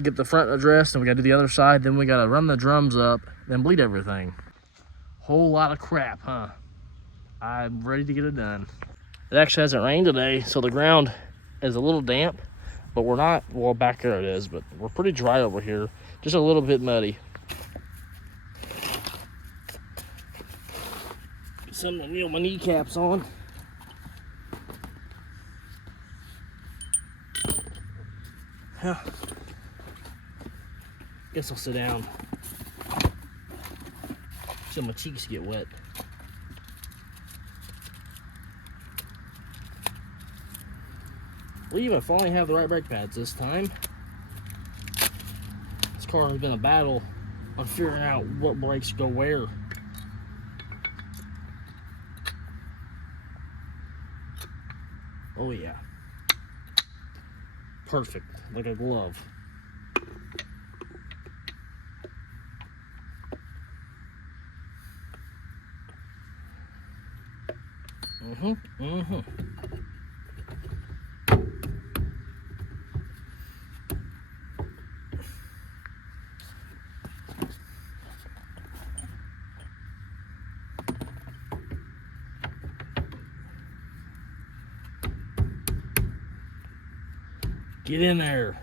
Get the front addressed, and we gotta do the other side. Then we gotta run the drums up, then bleed everything. Whole lot of crap, huh? I'm ready to get it done. It actually hasn't rained today, so the ground is a little damp, but we're not, well, back there it is, but we're pretty dry over here. Just a little bit muddy. Get something to kneel my kneecaps on. Huh. Guess I'll sit down. So my cheeks get wet. We even finally have the right brake pads this time. This car has been a battle on figuring out what brakes go where. Oh yeah. Perfect, like a glove. Get in there.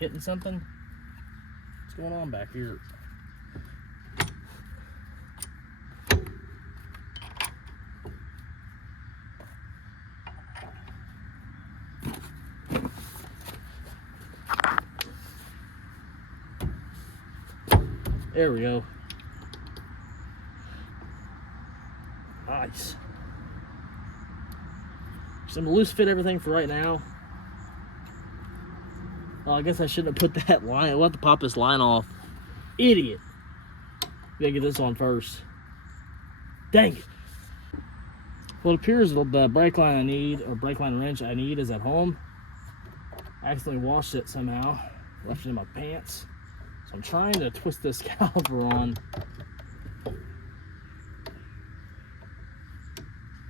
Hitting something? What's going on back here? There we go. Nice. So I'm gonna loose fit everything for right now. Oh, I guess I shouldn't have put that line. I'll have to pop this line off. Idiot. Gotta get this on first. Dang it. Well, it appears the brake line I need, or brake line wrench I need, is at home. I accidentally washed it somehow. Left it in my pants. So I'm trying to twist this caliper on.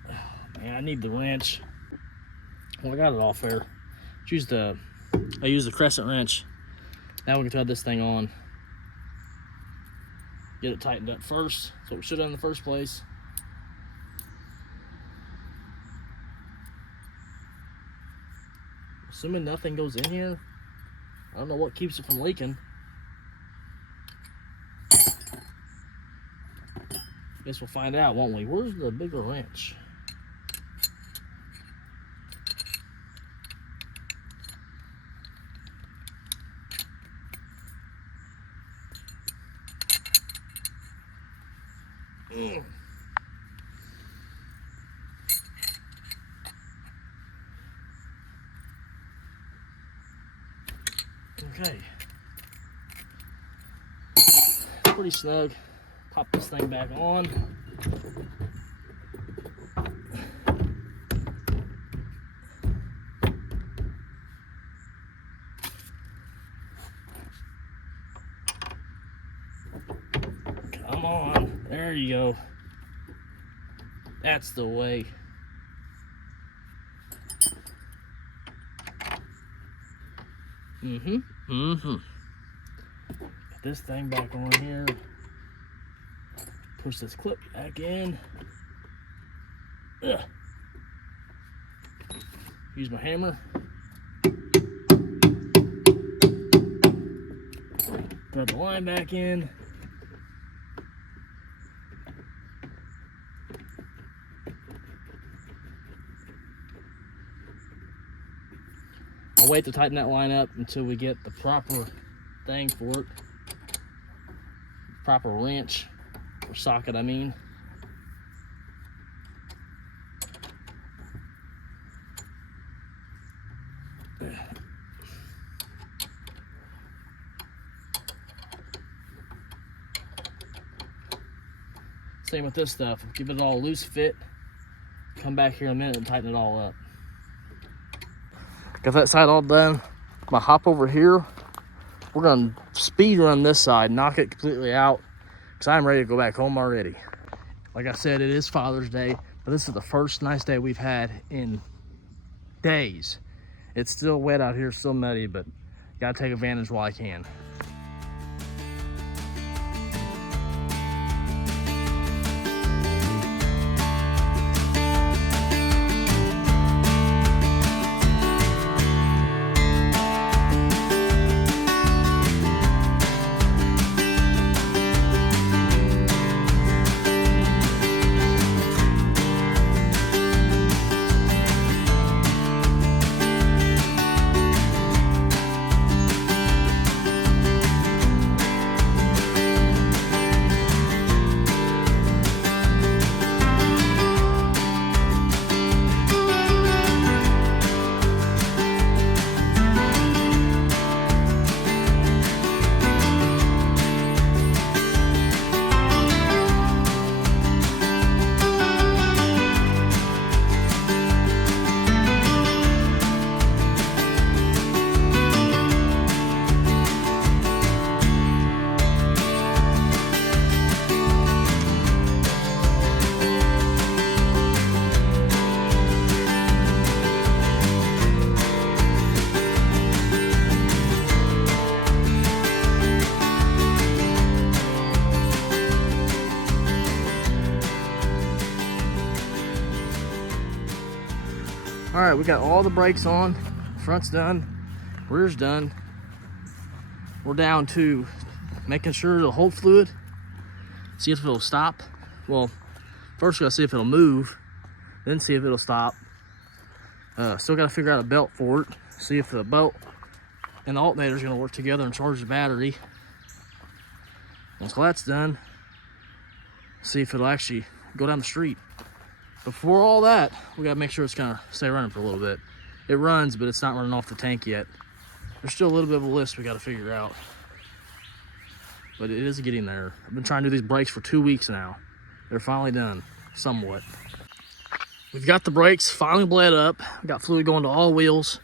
Oh, man, I need the wrench. Well, I got it off there. I used the crescent wrench. Now we can thread this thing on. Get it tightened up first. That's what we should have done in the first place. Assuming nothing goes in here, I don't know what keeps it from leaking. Guess we'll find out, won't we? Where's the bigger wrench? Okay. Pretty snug. Pop this thing back on. Come on. There you go. That's the way. Get this thing back on here. Push this clip back in. Ugh. Use my hammer. Thread the line back in. I'll wait to tighten that line up until we get the proper thing for it. Proper wrench, or socket, I mean. Same with this stuff. Give it all a loose fit. Come back here in a minute and tighten it all up. Got that side all done. I'm gonna hop over here. We're gonna speed run this side, knock it completely out, because I'm ready to go back home already. Like I said, it is Father's Day, but this is the first nice day we've had in days. It's still wet out here, still muddy, but gotta take advantage while I can. All right, we got all the brakes on. Front's done, rear's done. We're down to making sure it'll hold fluid, see if it'll stop. Well, first we gotta see if it'll move, then see if it'll stop. Still gotta figure out a belt for it, see if the belt and the alternator is gonna work together and charge the battery. Once that's done, see if it'll actually go down the street. Before all that, we gotta make sure it's gonna stay running for a little bit. It runs, but it's not running off the tank yet. There's still a little bit of a list we gotta figure out. But it is getting there. I've been trying to do these brakes for 2 weeks now. They're finally done, somewhat. We've got the brakes finally bled up. We got fluid going to all wheels.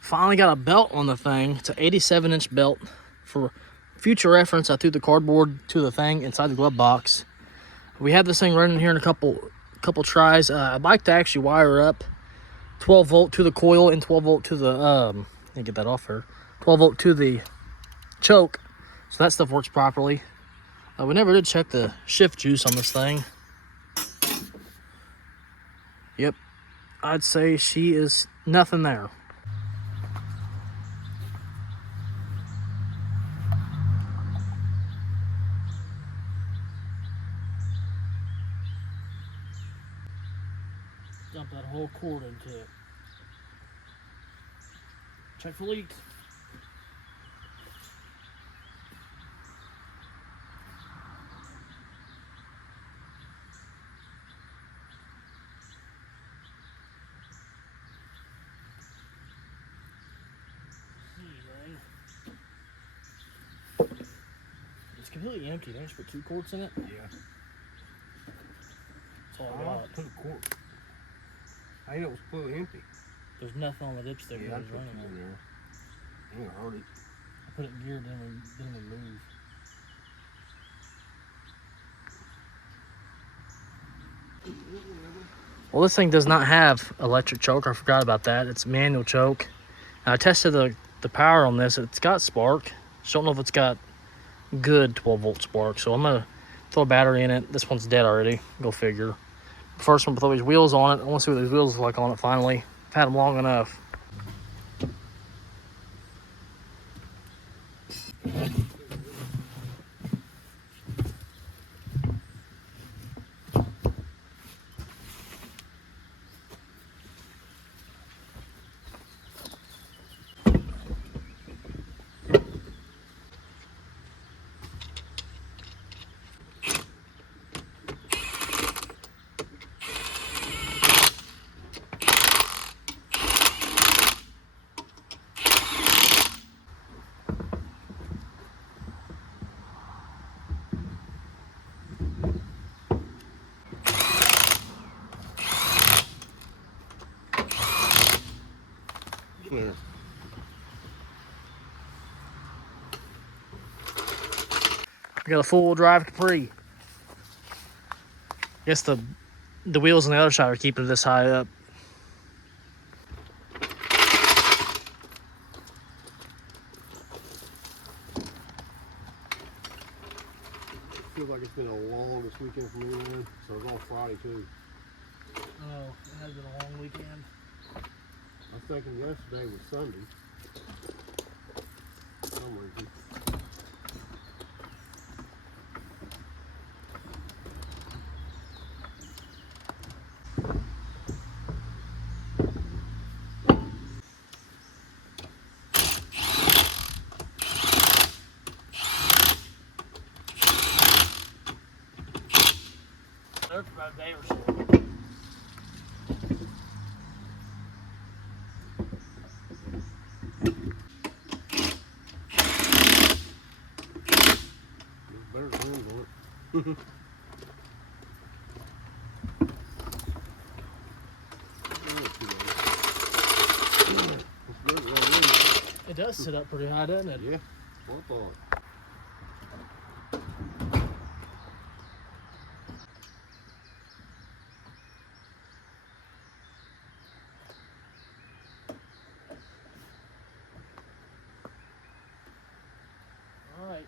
Finally got a belt on the thing. It's an 87-inch belt. For future reference, I threw the cardboard to the thing inside the glove box. We had this thing running here in a couple tries. I'd like to actually wire up 12 volt to the coil and 12 volt to the, let me get that off here. 12 volt to the choke, so that stuff works properly. We never did check the shift juice on this thing. Yep, I'd say she is nothing there. Dump that whole cord into it. Check for leaks. It's completely empty. They just put 2 quarts in it. Yeah. That's all I got. Put a quart. I know it was completely empty. There's nothing on the dipstick Yeah, that I was put running it on. in there. I ain't gonna hurt it. I put it in gear, then we move. Well, this thing does not have electric choke. I forgot about that. It's manual choke. I tested the power on this. It's got spark. Just don't know if it's got good 12 volt spark. So I'm gonna throw a battery in it. This one's dead already. Go figure. First one with all these wheels on it. I want to see what these wheels look like on it finally. I've had them long enough. There. We got a full drive Capri. Guess the wheels on the other side are keeping it this high up. Feels like it's been a long this weekend for me, man. So it's on Friday too. Oh, it has been a long weekend. I was thinking yesterday was Sunday. For some reason. There for about a day or so. Better than him on it. It does sit up pretty high, doesn't it? Yeah, what I thought. All right.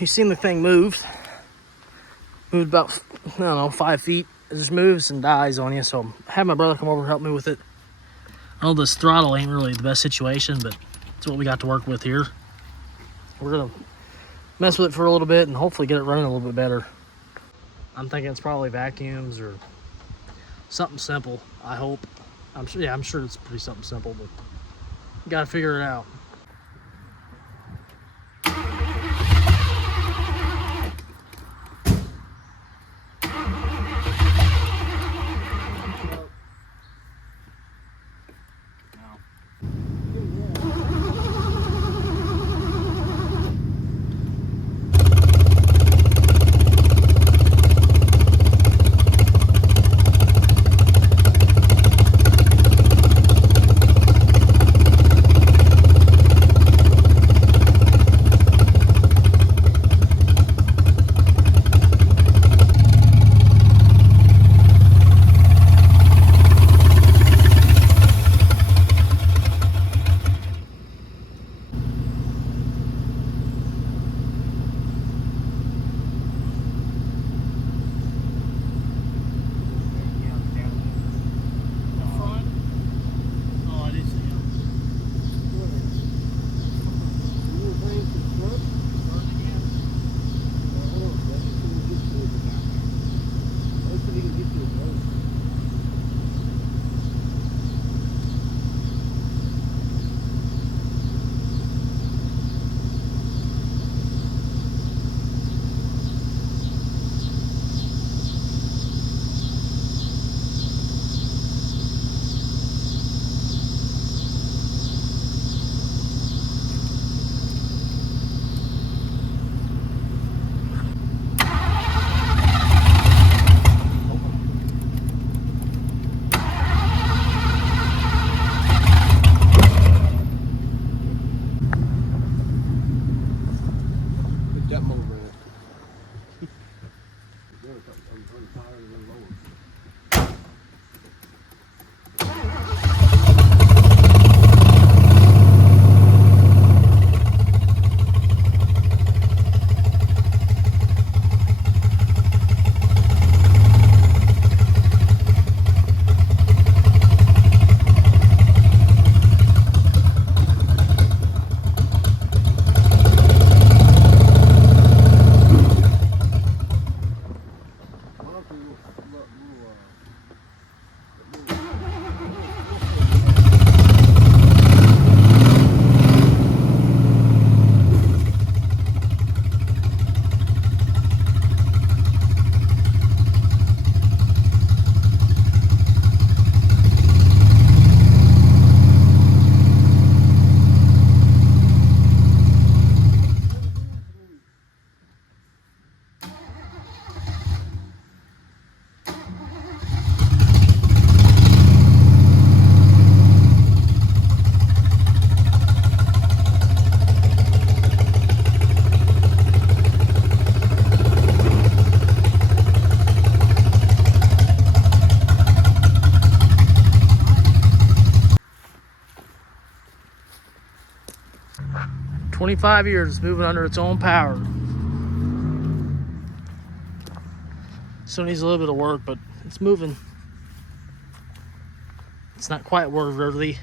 you seen the thing moved about, I don't know, 5 feet. It just moves and dies on you. So I had my brother come over and help me with it. I know this throttle ain't really the best situation, but it's what we got to work with here. We're gonna mess with it for a little bit and hopefully get it running a little bit better. I'm thinking it's probably vacuums or something simple, I hope. I'm sure it's pretty something simple, but you gotta figure it out. "25 years moving under its own power." Still needs a little bit of work, but it's moving. It's not quite worthy,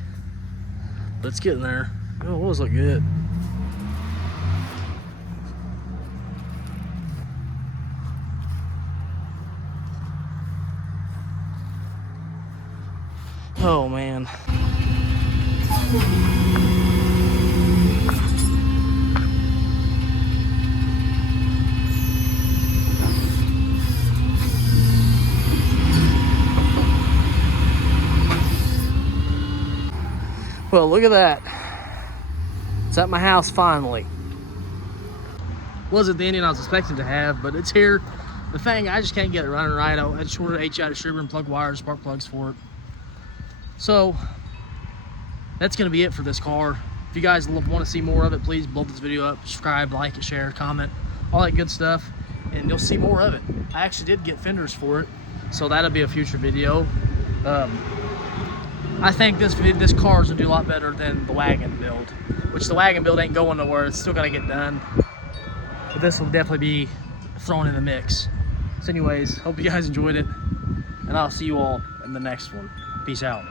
but it's getting there. Oh, it does look good. Oh man. Well, look at that. It's at my house finally. Wasn't the engine I was expecting to have, but it's here. The thing, I just can't get it running right. I just ordered HI distributor and plug wires, spark plugs for it. So that's gonna be it for this car. If you guys want to see more of it, please blow this video up, subscribe, like it, share, comment, all that good stuff, and you'll see more of it. I actually did get fenders for it, so that'll be a future video. I think this car is gonna do a lot better than the wagon build, which the wagon build ain't going nowhere. It's still gotta get done. But this will definitely be thrown in the mix. So anyways, hope you guys enjoyed it, and I'll see you all in the next one. Peace out.